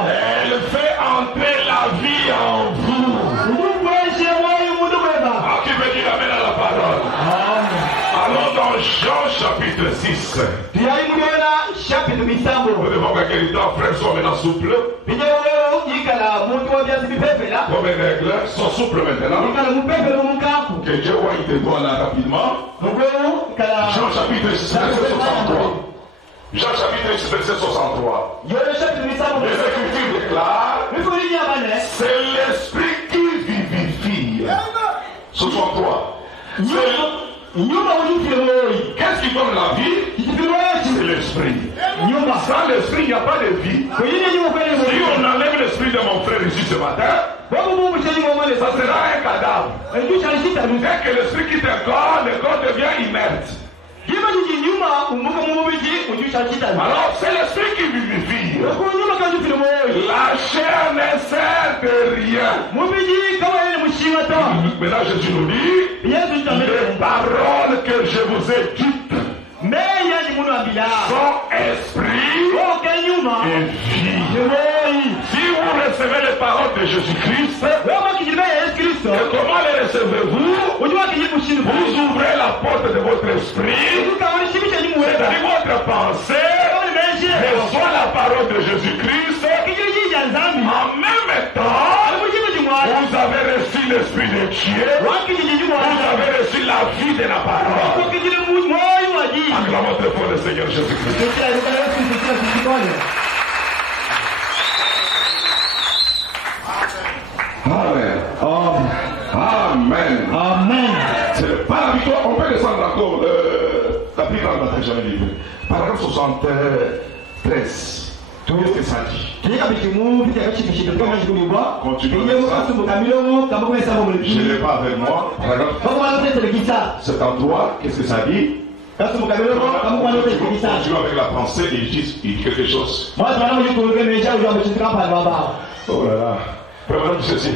Elle fait entrer la vie en vous. Qui veut dire amen à la parole? Allons dans Jean chapitre 6. Nous devons que les temps frères soient maintenant souples. Comme les règles sont souples maintenant. Que Dieu voit il te voit là rapidement. Jean chapitre 6 verset 63. Jean chapitre 6 verset 63. Les Écritures déclarent c'est l'esprit qui vivifie. 63. Qu'est-ce qui donne la vie? C'est l'esprit. Sans l'esprit, il n'y a pas de vie. Si on enlève l'esprit de mon frère ici ce matin, ça sera un cadavre. Dès que l'esprit quitte le corps devient inerte. Alors c'est l'esprit qui vivifie. La chair ne sert de rien. Maintenant Jésus nous dit, les paroles que je vous ai dites sont esprit et vie. Si vous recevez les paroles de Jésus-Christ, et comment les recevez-vous? Vous ouvrez la porte de votre esprit, c'est-à-dire votre pensée reçoit la parole de Jésus-Christ. En même temps, vous avez reçu l'esprit de Dieu, vous avez reçu la vie de la parole. Acclamons très fort le Seigneur Jésus-Christ. Amen. Amen. Amen. C'est pas la victoire. On peut descendre encore. La Bible n'a jamais livré. Paragraphe 73. Qu'est-ce que ça dit? Je n'ai pas avec moi. Paragraphe 73. Qu'est-ce que ça dit? Continue avec la pensée et il dit quelque chose. Oh là là. Préparons ceci.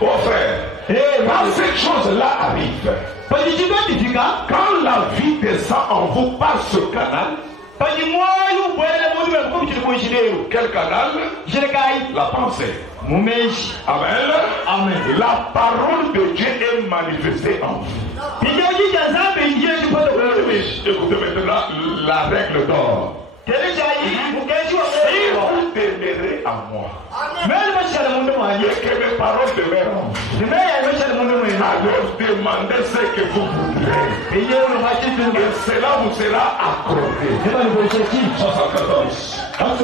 Oh frère, quand cette chose-là arrive, quand la vie descend en vous par ce canal, quel canal? La pensée. Amen. Amen. La parole de Dieu est manifestée en vous. Écoutez maintenant la règle d'or. Si vous demeurez à moi, et que mes paroles demeurent en vous, alors demandez ce que vous voudrez, et cela vous sera accordé. 74. Alors,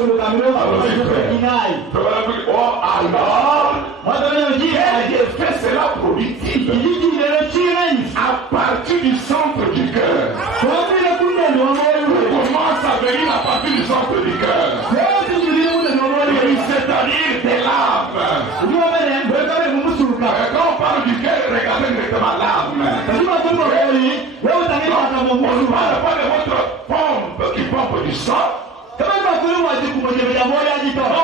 quel effet cela produit-il à partir du centre du cœur? Commence à venir à partir du centre du cœur, c'est-à-dire des larmes. Quand on parle du cœur, regardez directement l'âme. On ne parle pas de votre pompe qui pompe du sang. Non,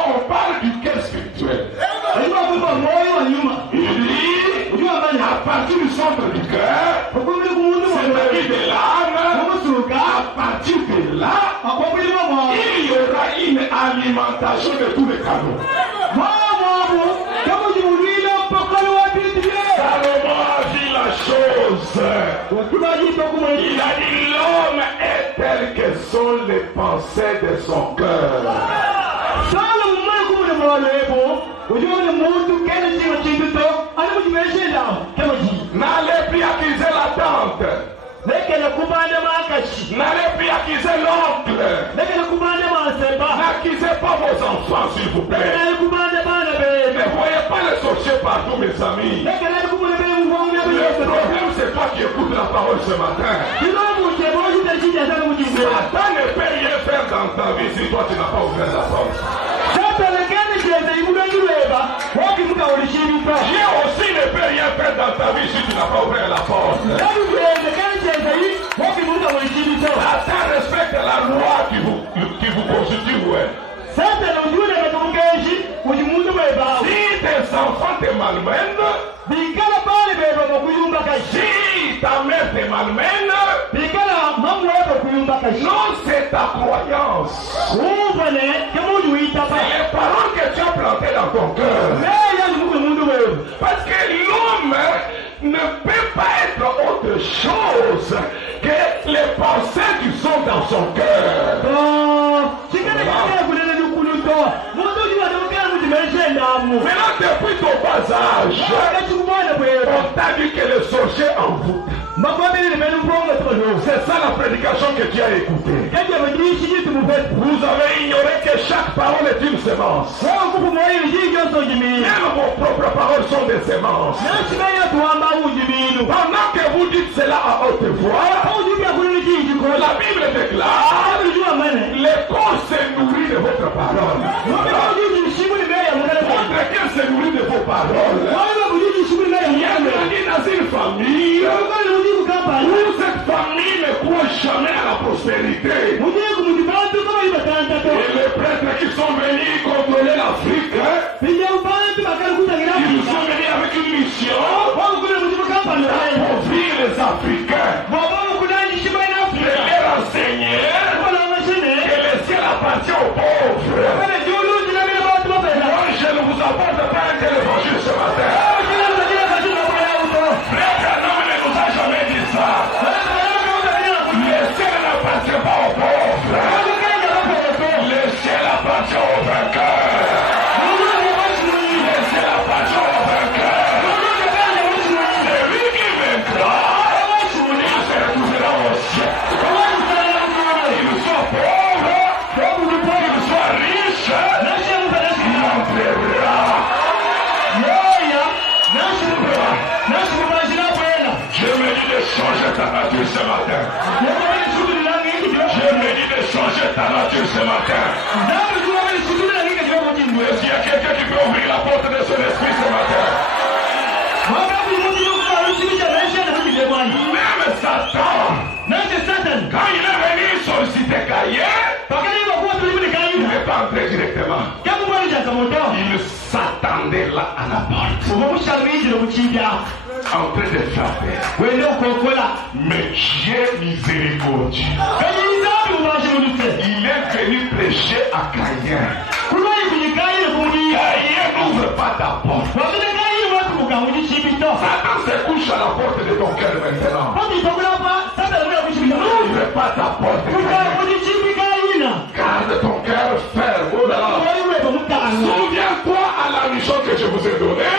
on parle du cœur spirituel. Il dit, à partir du centre du cœur, c'est-à-dire des larmes, à partir de là, il y aura une alimentation de tous les canaux. Salomon a dit la chose. Il a dit l'homme est tel que sont les pensées de son cœur. N'allez plus accuser la tante. N'allez plus accuser l'oncle. N'accusez pas vos enfants, s'il vous plaît. Ne voyez pas les sorciers partout, mes amis. Le problème, c'est toi qui écoutes la parole ce matin. Satan ne peut rien faire dans ta vie si toi tu n'as pas ouvert la porte. Dieu aussi ne peut rien fait dans ta vie si tu n'as pas ouvert la porte? Satan respecte la loi qui vous constitue. Ouais. Si tes enfants te malmènent, si ta mère te malmène, non, c'est ta croyance. C'est les paroles que tu as plantées dans ton cœur. Parce que l'homme ne peut pas être autre chose que les pensées qui sont dans son cœur. Maintenant, depuis ton bas âge, on t'a dit que le sorcier envoûte. C'est ça la prédication que tu as écoutée. Vous avez ignoré que chaque parole est une semence. Même vos propres paroles sont des semences. Pendant que vous dites cela à haute voix, la Bible déclare le corps se nourrit de votre parole. Votre cœur se nourrit de vos paroles. Il y a dans une famille où cette famille ne croit jamais à la prospérité. Et les prêtres qui sont venus contrôler l'Afrique, ils sont venus avec une mission d'appauvrir les Africains, de les renseigner que le ciel appartient aux pauvres. Moi, je ne vous apporte pas un tel évangile ce matin. Frère, non, ne nous a jamais dit ça. Le ciel n'appartient pas aux pauvres. Le ciel appartient aux vainqueurs. Le ciel appartient aux vainqueurs. Celui qui vaincra, il se retrouvera au ciel. Qu'il soit pauvre, qu'il soit riche, il entrera. Je me dis de changer ta nature ce matin. Je me dis de changer ta nature ce matin. Est-ce qu'il y a quelqu'un qui peut ouvrir la porte de son esprit ce matin? Même Satan, quand il est venu solliciter Caïn, il n'est pas entré directement. Il s'attendait là à la porte, en train de frapper. Mais Dieu miséricordieux, il est venu prêcher à Caïn. Caïn n'ouvre pas ta porte. Satan se couche à la porte de ton cœur maintenant. N'ouvre pas ta porte. Garde ton cœur ferme. Oh là là. Souviens-toi à la mission que je vous ai donnée.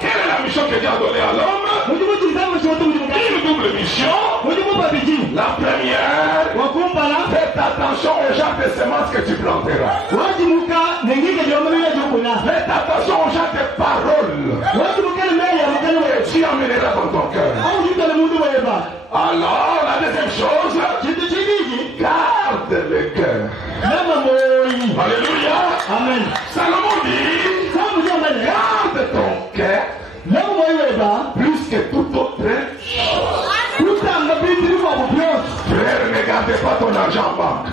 Quelle est la mission que Dieu a donnée à l'homme? Une double mission. La première, faites attention au genre de semences que tu planteras. Faites attention au genre de paroles que tu amèneras dans ton cœur. Alors, la deuxième chose, garde le cœur. Alléluia. Amen. Salomon dit, garde ton cœur plus que toute autre chose. Frère, ne gardez pas ton argent en banque.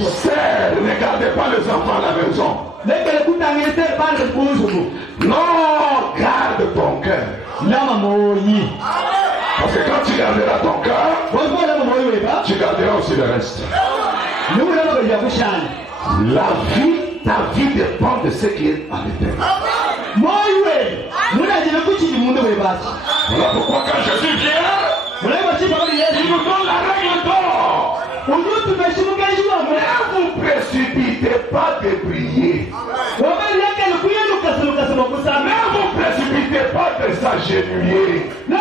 Sœur, ne gardez pas les enfants à la maison. Non, garde ton cœur. Parce que quand tu garderas ton cœur, tu garderas aussi le reste. La vie, ta vie dépend de ce qui est à l'intérieur. Voilà pourquoi quand Jésus vient, il nous donne la règle d'or. Ne vous précipitez pas de prier. Ne vous précipitez pas de s'agenouiller. Ne te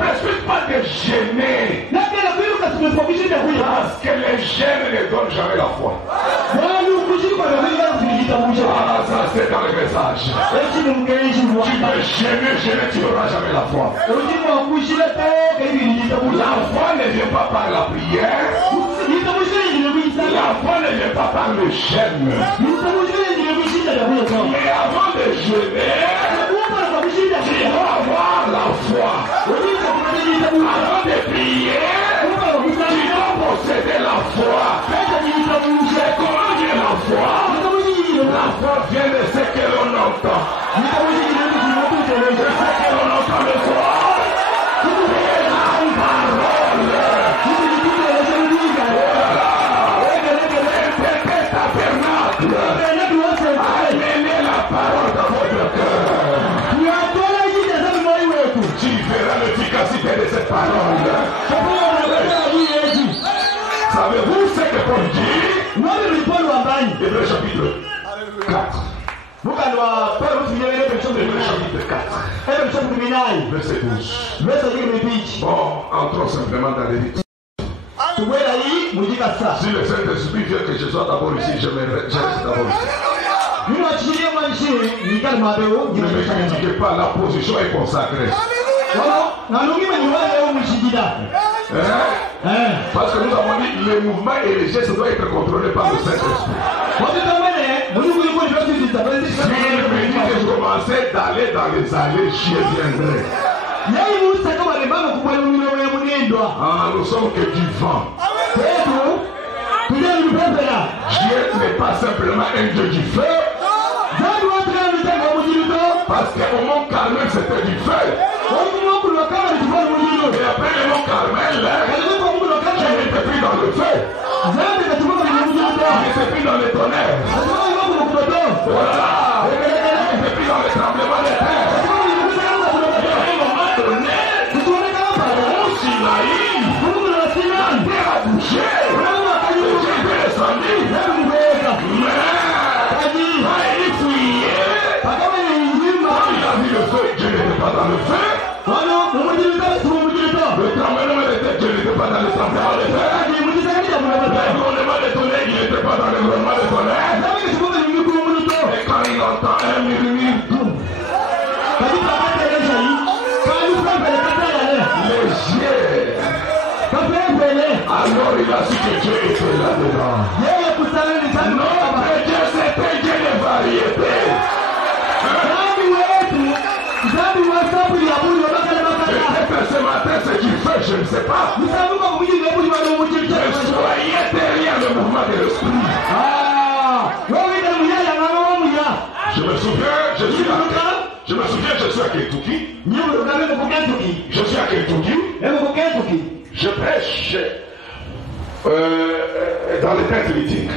précipite pas de gêner. Parce que les gênes ne donnent jamais la foi. Ah, ça c'est dans le message. Tu peux gêner, tu n'auras jamais la foi. La foi ne vient pas par la prière. La foi ne vient pas par le gêne. Mais avant de jeûner, tu dois avoir la foi. Avant de prier, tu dois posséder la foi. C'est comment vient la foi? La foi vient de ce que l'on entend. De ce que l'on entend le soir. Amenez la parole dans votre cœur. Tu verras l'efficacité de cette parole. Savez-vous ce que Paul dit? Hébreux chapitre 4. Hébreux chapitre 4. Verset 12. Bon, entrons simplement dans les vies. Si le Saint-Esprit veut que je sois d'abord ici, je reste d'abord ici. Ne me critiquez pas, la position est consacrée. Parce que nous avons dit les mouvements et les gestes doivent être contrôlés par le Saint-Esprit. Si je me dis que je commençais d'aller dans les allées, j'y viendrai. Nous sommes que du vent. Dieu n'est pas simplement un Dieu du feu. Parce qu'au mont Carmel c'était du feu. Et après le mont Carmel, je n'étais plus dans le feu. J'étais plus dans le tonnerre. Voilà. J'étais plus dans le tremblement de terre. Dans le feu, le tremblement de terre, je n'étais pas dans le tremblement de terre. Le grondement de tonnerre, il n'était pas dans le grondement de tonnerre. Et quand il entend un murmure doux, les yeux, alors il a su que Dieu était là-dedans. Notre Dieu, c'est un Dieu de variété. Peut-être ce matin c'est du feu, je ne sais pas. Je soyais derrière le mouvement de l'esprit. Je me souviens, je suis à Kentucky. Je suis à Kentucky. Je prêche dans les tentes mythiques.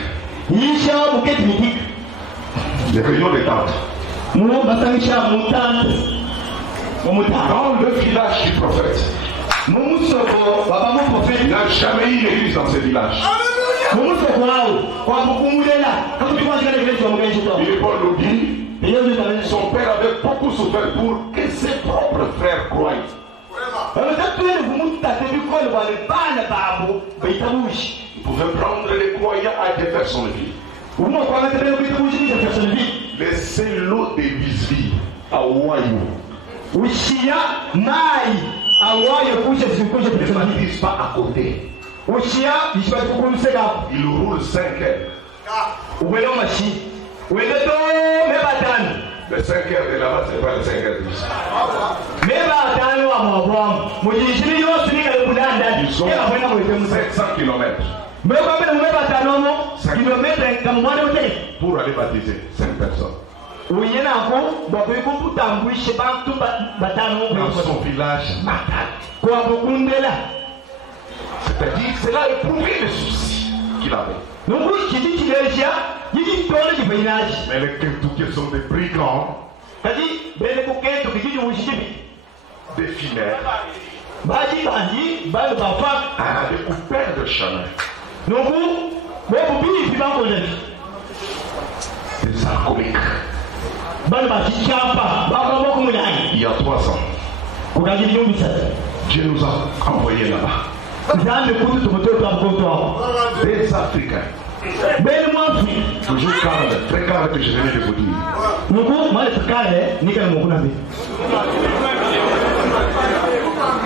Les réunions des tentes. Dans le village du prophète, il n'a jamais eu une église dans ce village. Il est Paul nous dit, son père avait beaucoup souffert pour que ses propres frères croient. Il pouvait prendre les croyants à défaire son vie. Laissez l'eau des bisbis à Ouayou. Ne baptise pas à côté. Il roule 5 heures. Les 5 heures de là-bas, ce n'est pas les 5 heures d'ici. Ils sont 700 km. Pour aller baptiser 5 personnes. Dans son village natal. C'est-à-dire, cela a éprouvé les soucis qu'il avait. Mais les Kentuckiens sont des brigands, des finères, des coupeurs de chemin, des alcooliques. Il y a 3 ans, Dieu nous a envoyés là-bas. Des Africains. Toujours calme, très calme que je venais de vous dire.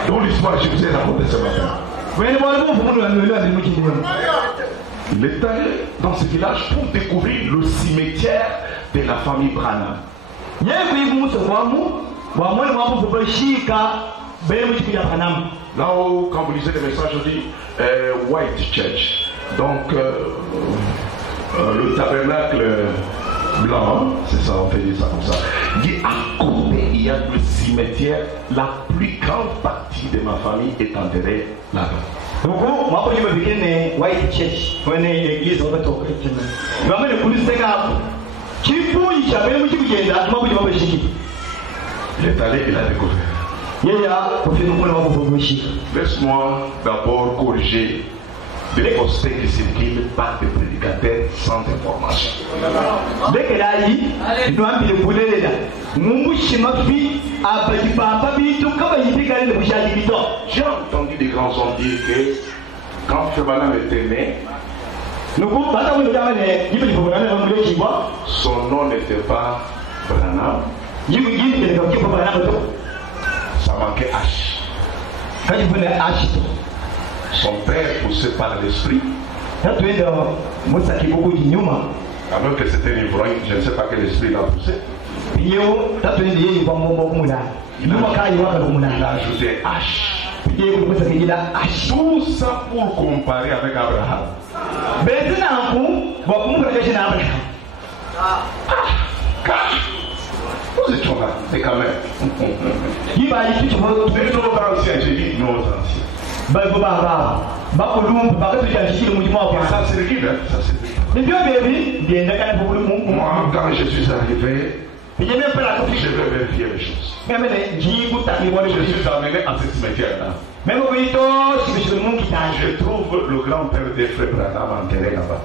Dans l'histoire, je vous ai raconté ce matin. Il est allé dans ce village pour découvrir le cimetière de la famille Branham. Là-haut, quand vous lisez les messages, on dit White Church. Donc, le tabernacle blanc, c'est ça, on fait dire ça comme ça. Il dit à côté, il y a le cimetière. La plus grande partie de ma famille est enterrée là-bas. White Church, when l'église va toquer. Il est allé, il a découvert. Laisse-moi d'abord corriger des postes qui circulent par des prédicateurs sans information. J'ai entendu des grands hommes dire que quand Febalam était né, son nom n'était pas Branham. Ça manquait H. Son père poussé par l'esprit. Alors que c'était un ivrogne, je ne sais pas quel esprit l'a poussé. Il a ajouté H. Tout ça pour comparer avec Abraham. Nous étions là, mais quand même. Mais nos anciens, j'ai dit nos anciens. Ça c'est le guide, ça c'est moi, quand je suis arrivé, je vais vérifier les choses. Je suis amené à ce cimetière-là. Je trouve le grand-père des frères Branham enterré là-bas.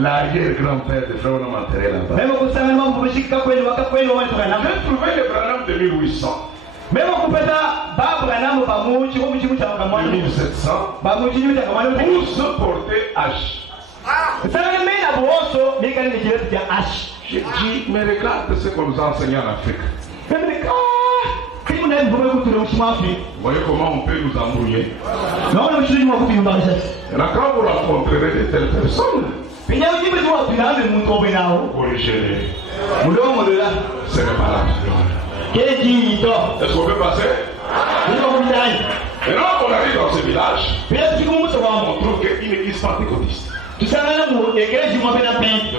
L'arrière-grand-père des frères Branham enterré là-bas. J'ai trouvé le Branham de 1800. 1700 pour se porter H. J'ai dit, mais regarde ce qu'on nous a enseigné en Afrique. Vous voyez comment on peut nous embrouiller. Quand vous rencontrerez de telles personnes, corrigez-les. Ce n'est pas là. Est-ce qu'on peut passer? Et là, on arrive dans ce village, on trouve qu'une église pentecôtiste. Le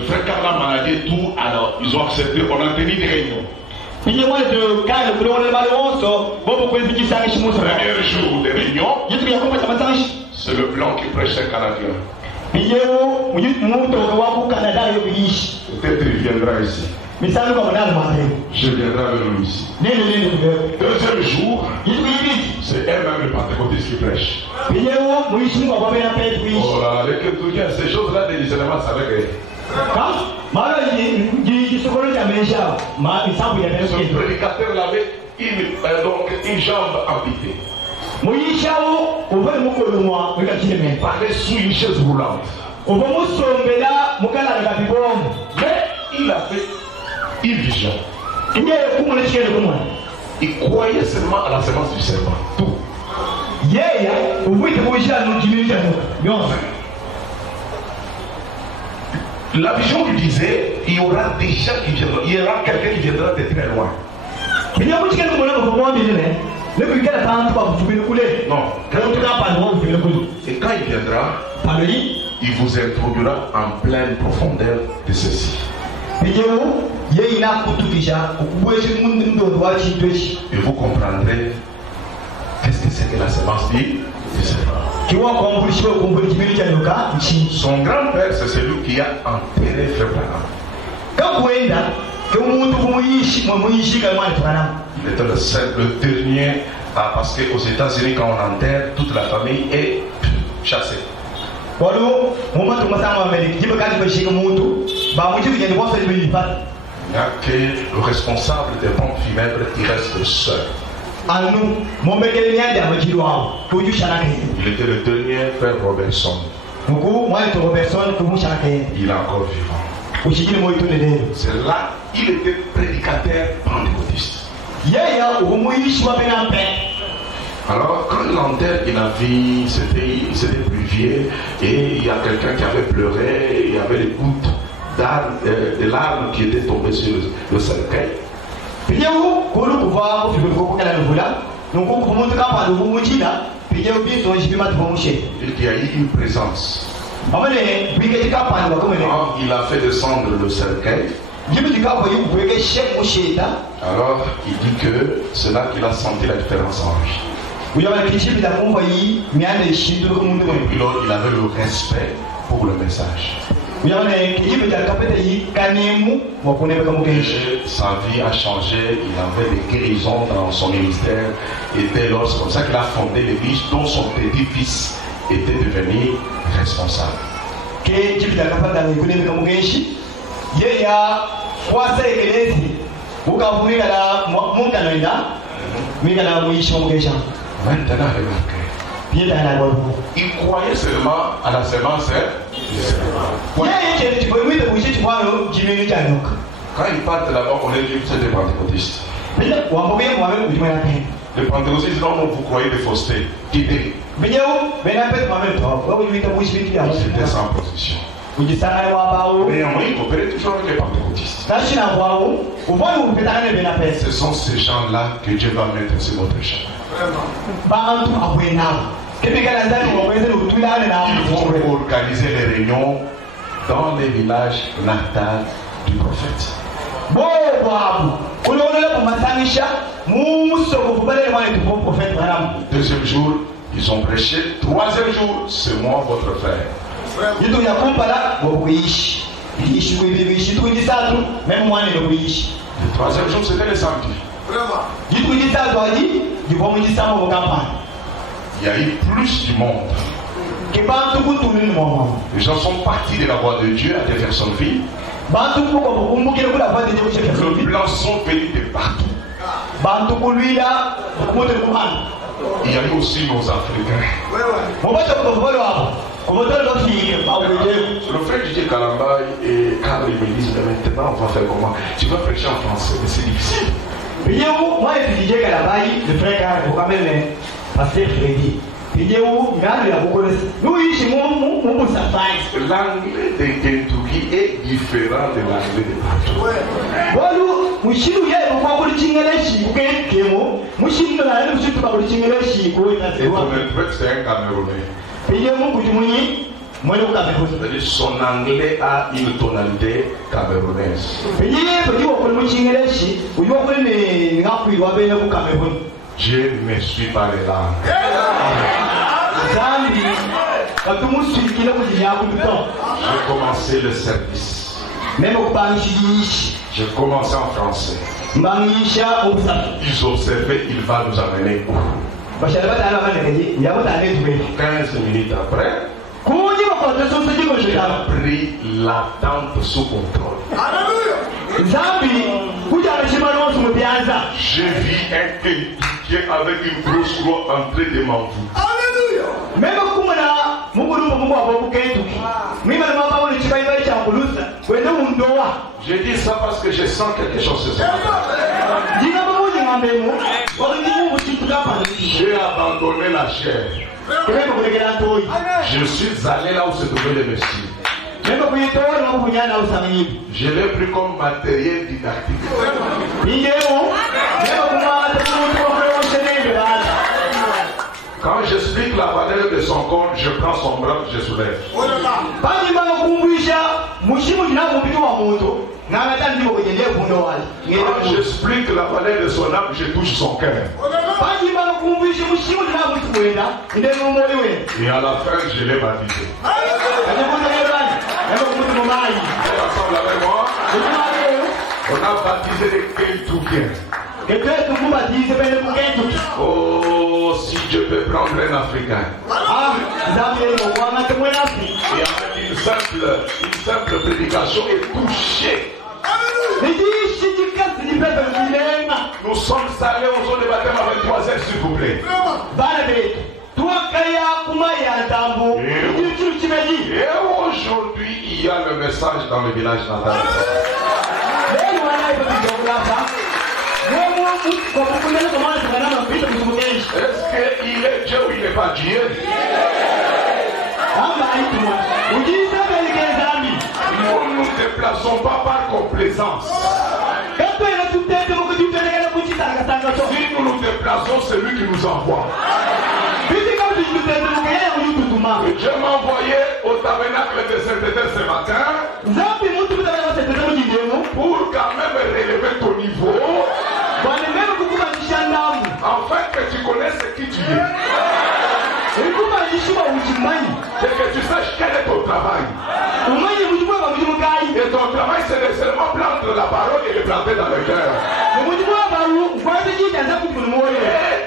frère Carla m'a dit tout, alors ils ont accepté, on a tenu des réunions. Premier jour de réunion, c'est le blanc qui prêche un Canadien. Peut-être il viendra ici. Je viendrai avec lui ici. Deuxième jour, c'est elle-même le pentecôtiste qui prêche. Oh là, les Kentuckiens, ces choses-là, délicatement, ça avec elle. Ce prédicateur avait une jambe amputée. Parlait sous une chaise roulante. Mais il a fait une vision. Il croyait seulement à la semence du serpent. Tout. La vision lui disait, il y aura des gens qui viendront, il y aura quelqu'un qui viendra de très loin. Non. Et quand il viendra, il vous introduira en pleine profondeur de ceci. Et vous comprendrez qu'est-ce que c'est que la semence du serpent. Son grand-père, c'est celui qui a enterré Frère Branham. Il était le dernier, parce qu'aux États-Unis, quand on enterre, toute la famille est chassée. Il n'y a que le responsable des pompes funèbres qui reste seul. Il était le dernier frère Robertson. Il est encore vivant. C'est là, il était prédicateur pentecôtiste. Alors, quand l'enterre, il a vu, c'était pluvieux, et il y a quelqu'un qui avait pleuré, il y avait des gouttes de larmes qui étaient tombées sur le cercueil. Et il y a eu une présence. Quand il a fait descendre le cercueil, alors il dit que c'est là qu'il a senti la différence en lui. Et puis alors, il avait le respect pour le message. Et sa vie a changé, il avait des guérisons dans son ministère. Et dès lors, c'est comme ça qu'il a fondé l'église dont son petit-fils était devenu responsable. Maintenant, il croyait seulement à la semence. Quand ils partent là-bas, on est dit que c'est des pentecôtistes. Les pentecôtistes, non, vous croyez des faussetés. Quittez. C'était sans position. Mais on coopérait toujours avec les pentecôtistes. Ce sont ces gens-là que Dieu va mettre sur votre chemin. Ils vont organiser les réunions dans les villages natals du prophète. Deuxième jour, ils ont prêché. Troisième jour, c'est moi, votre frère. Le troisième jour, c'était le samedi. Il y a eu plus du monde. Les gens sont partis de la voie de Dieu à Jeffersonville. Les blancs sont venus de partout. Il y a eu aussi nos Africains. Le frère Didier Kalambaye et Carl me disent maintenant on va faire comment? Tu vas prêcher en français, mais c'est difficile. Moi, Didier Kalambaye, le frère Carl, quand même, pasteur Freddy. L'anglais de Kentucky est différent de l'anglais de partout. Et ton interprète, c'est un Camerounais. Son anglais a une tonalité camerounaise. Je ne suis pas les langues. J'ai commencé le service. J'ai commencé en français. Ils observaient, il va nous amener où? 15 minutes après, j'ai pris la tente sous contrôle. J'ai vu un Kentuckien avec une grosse croix en train de m'envoûter. Je dis ça parce que je sens quelque chose ce soir. J'ai abandonné la chair. Je suis allé là où se trouvait le Messie. Je l'ai pris comme matériel didactique. Quand j'explique la valeur de son corps, je prends son bras, je soulève. Quand j'explique la valeur de son âme, je touche son cœur. Et à la fin, je l'ai baptisé. Ensemble avec moi, on a baptisé les Kentuckiens. Oh, si je peux prendre un Africain. Et avec une simple prédication et toucher. Nous sommes allés aux zones de baptême avec 3 heures, s'il vous plaît. Et aujourd'hui, il y a le message dans le village natal. Est-ce qu'il est Dieu ou il n'est pas Dieu? Nous ne nous déplaçons pas par complaisance. Si nous nous déplaçons, c'est lui qui nous envoie. Dieu m'a envoyé au tabernacle de Saint-Étienne ce matin pour quand même relever ton niveau, afin que tu connaisses qui tu es et que tu saches quel est ton travail. Et ton travail, c'est de seulement prendre la parole et le planter dans le cœur.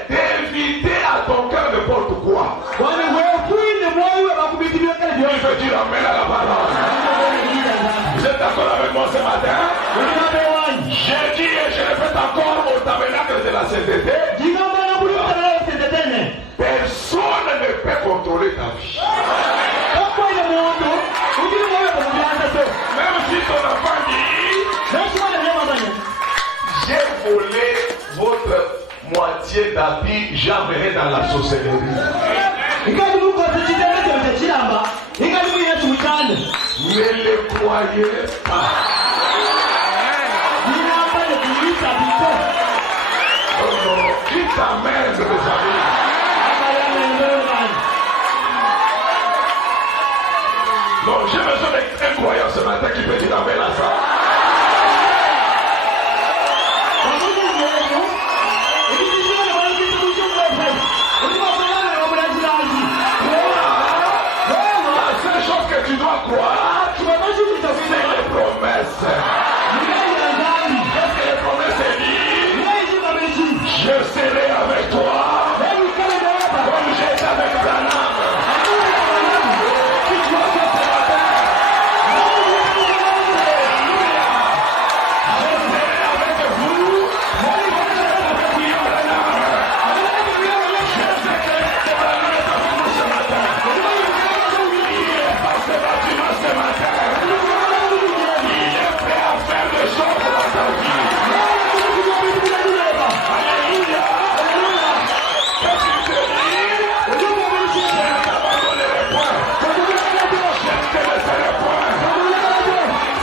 Et d'éviter à ton cœur n'importe quoi. Il veut dire amen à la parole. Vous êtes d'accord avec moi ce matin? J'ai dit et je répète encore au tabernacle de la CDT. Personne ne peut contrôler ta vie. Même si ton enfant dit j'ai volé votre moitié d'habit, j'amènerai dans la sorcellerie. Ne le croyez pas. Qui t'amène, mes amis? Non, j'ai besoin d'un croyant ce matin qui peut dire amen à ça. La seule chose que tu dois croire, c'est les promesses. Qu'est-ce que les promesses disent? Je serai avec toi comme j'étais avec Branham. Qui tu as fait ce matin? Je serai avec vous. Je sais que Branham est avec nous ce matin. Il est passé bâtiment ce matin. Il est prêt à faire des choses dans ta vie. Alléluia. Qu'est-ce qu'il te dit? Je ne t'abandonnerai point. Je ne te laisserai point.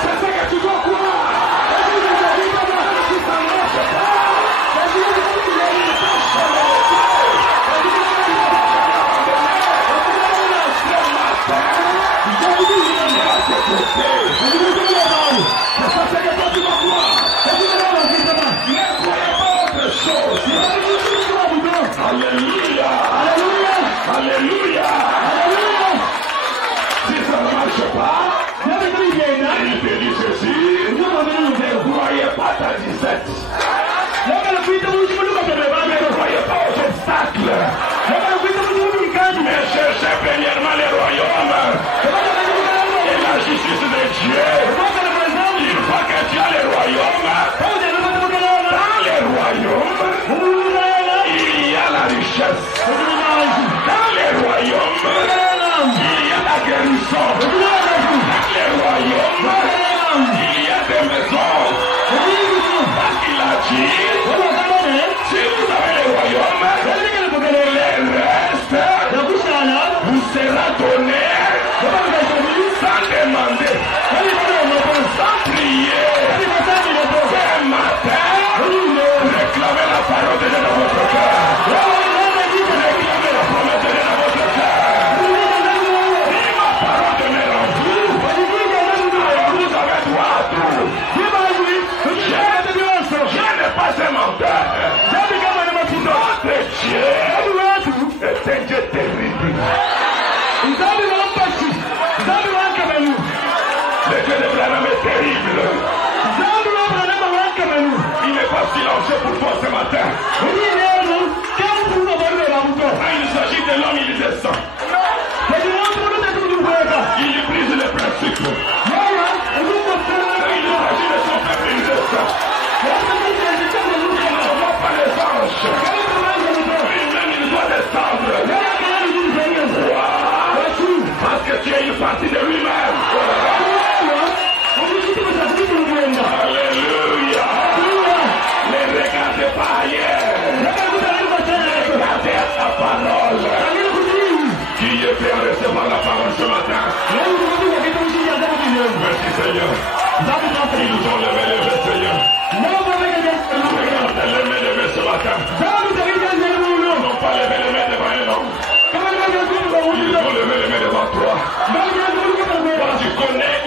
C'est ce que tu dois croire. Si ça ne marche pas, Alléluia. Alléluia. Si ça ne marche pas, il te dit ceci. Ne croyez pas ta 17. Ne croyez pas aux obstacles. Mais cherchez premièrement les royaumes et la justice de Dieu. Une fois que tu as les royaumes, dans les royaumes, il y a la richesse. Dans les royaumes, il y a la guérison. Dans les royaumes, il y a des maisons. Parce qu'il a dit, si vous avez les royaumes, les restes vous sera donné sans demander, sans prier. Ce matin, réclamez la parole de Dieu dans votre cœur. Réclamez la promesse de Dieu dans votre cœur. Si ma parole demeure en vous, vous avez droit à tout. Je n'ai pas un menteur. Notre Dieu est un Dieu terrible. Le Dieu de Branham est terrible. Il n'est pas silencieux pour toi ce matin. Il s'agit de l'homme, il descend. Il brise les principes. Il s'agit de son peuple, il descend. Il ne voit pas les anges. Lui-même, il doit descendre. Parce que tu es une partie de lui-même. Alléluia. Les regards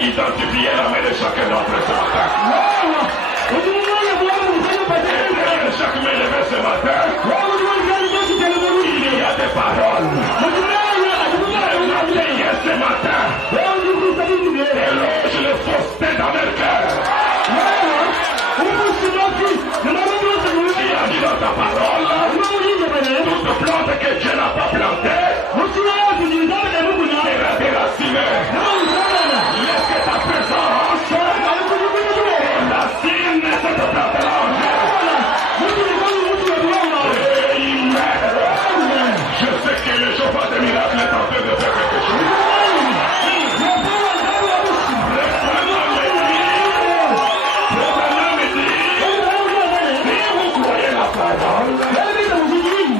identifier la main de chacun d'entre eux ce matin. Chaque main levée ce matin, il y a des paroles. Ce matin, éloge les faussetés dans leur cœur. Il a dit dans ta parole, toute plante que Dieu n'a pas plantée sera déracinée. Laisse que ta présence racine cette plante-là. Je sais que le Jéhovah des miracles est en train de faire quelque chose.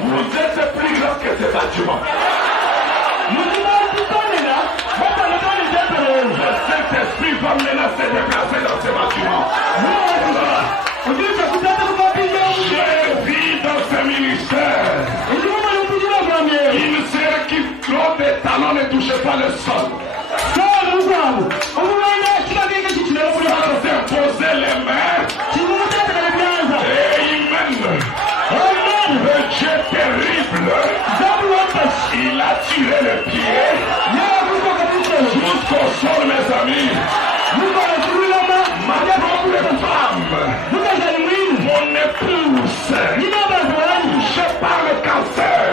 Vous êtes plus grand que cet bâtiment. Le Saint-Esprit va menacer de déplacer dans ce bâtiment. J'ai vu dans ce ministère une sœur qui trop de talons ne touchait pas le sol. Sans imposer les mains. Et il mène. Le Dieu terrible, il a tiré le pied jusqu'au sol, mes amis. Ma propre femme, mon épouse, touchée par le cancer.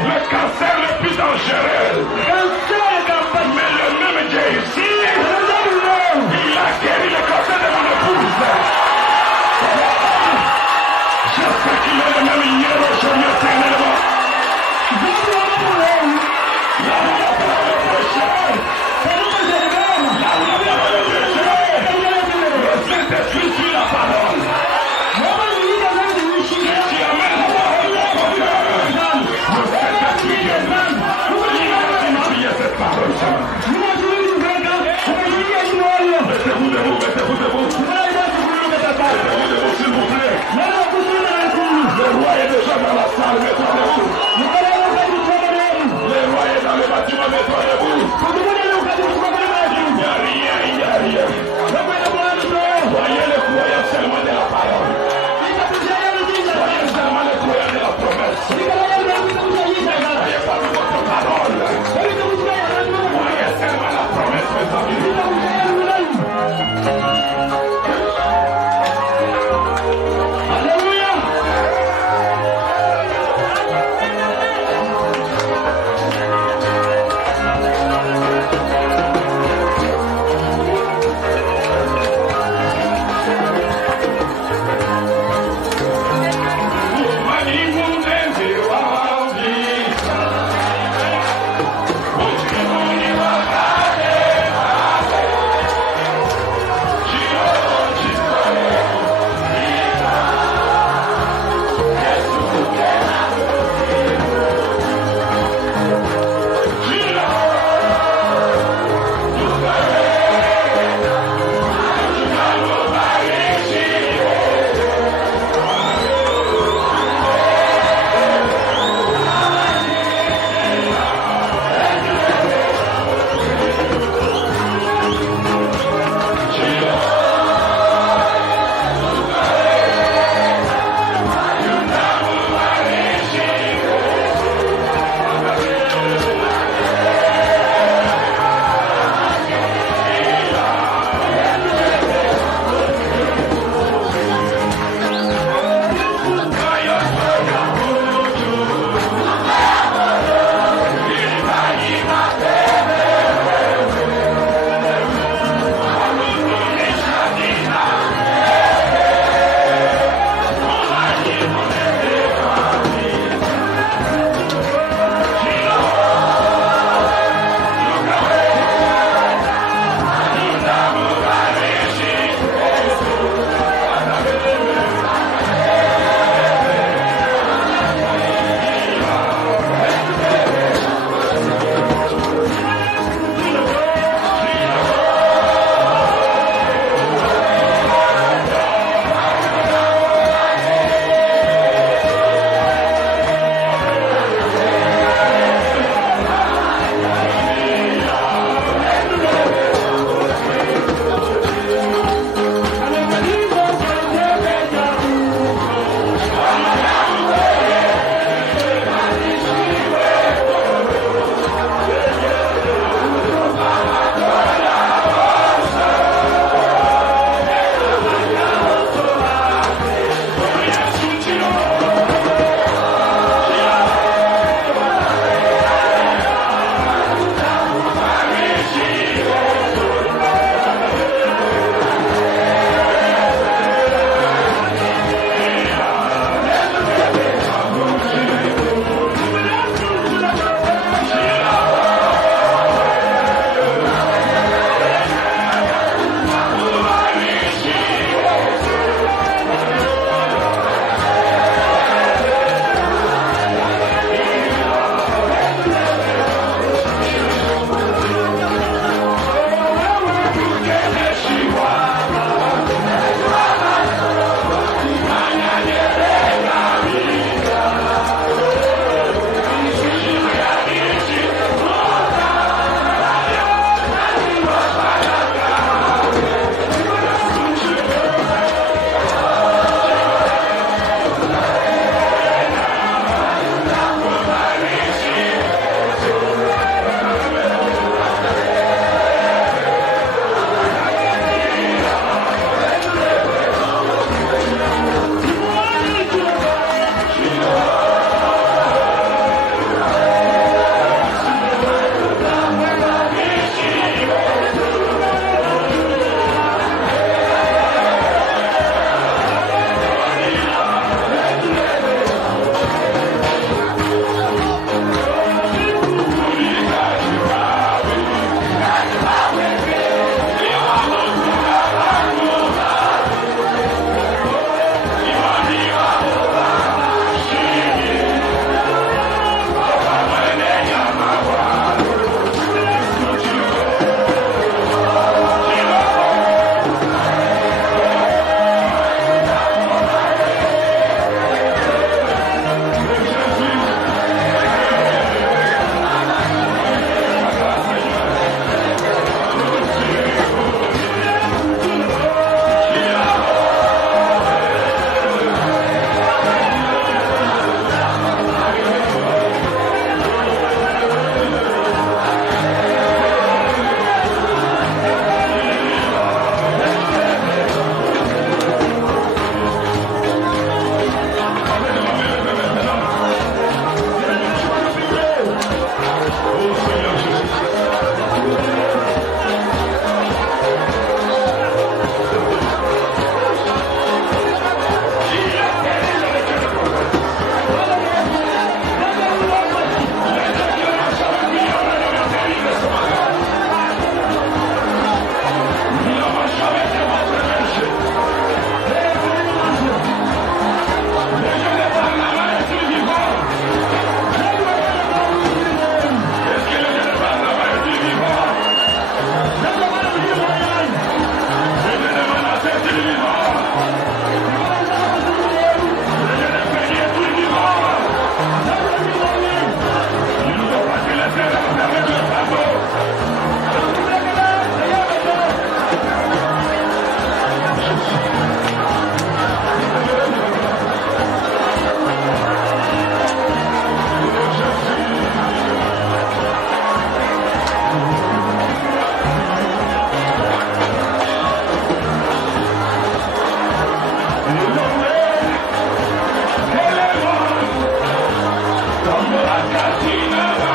Le cancer le plus dangereux. Mais le même Dieu ici, il a guéri le cancer de mon épouse. Je sais qu'il est le même hier, aujourd'hui, éternellement. Akatina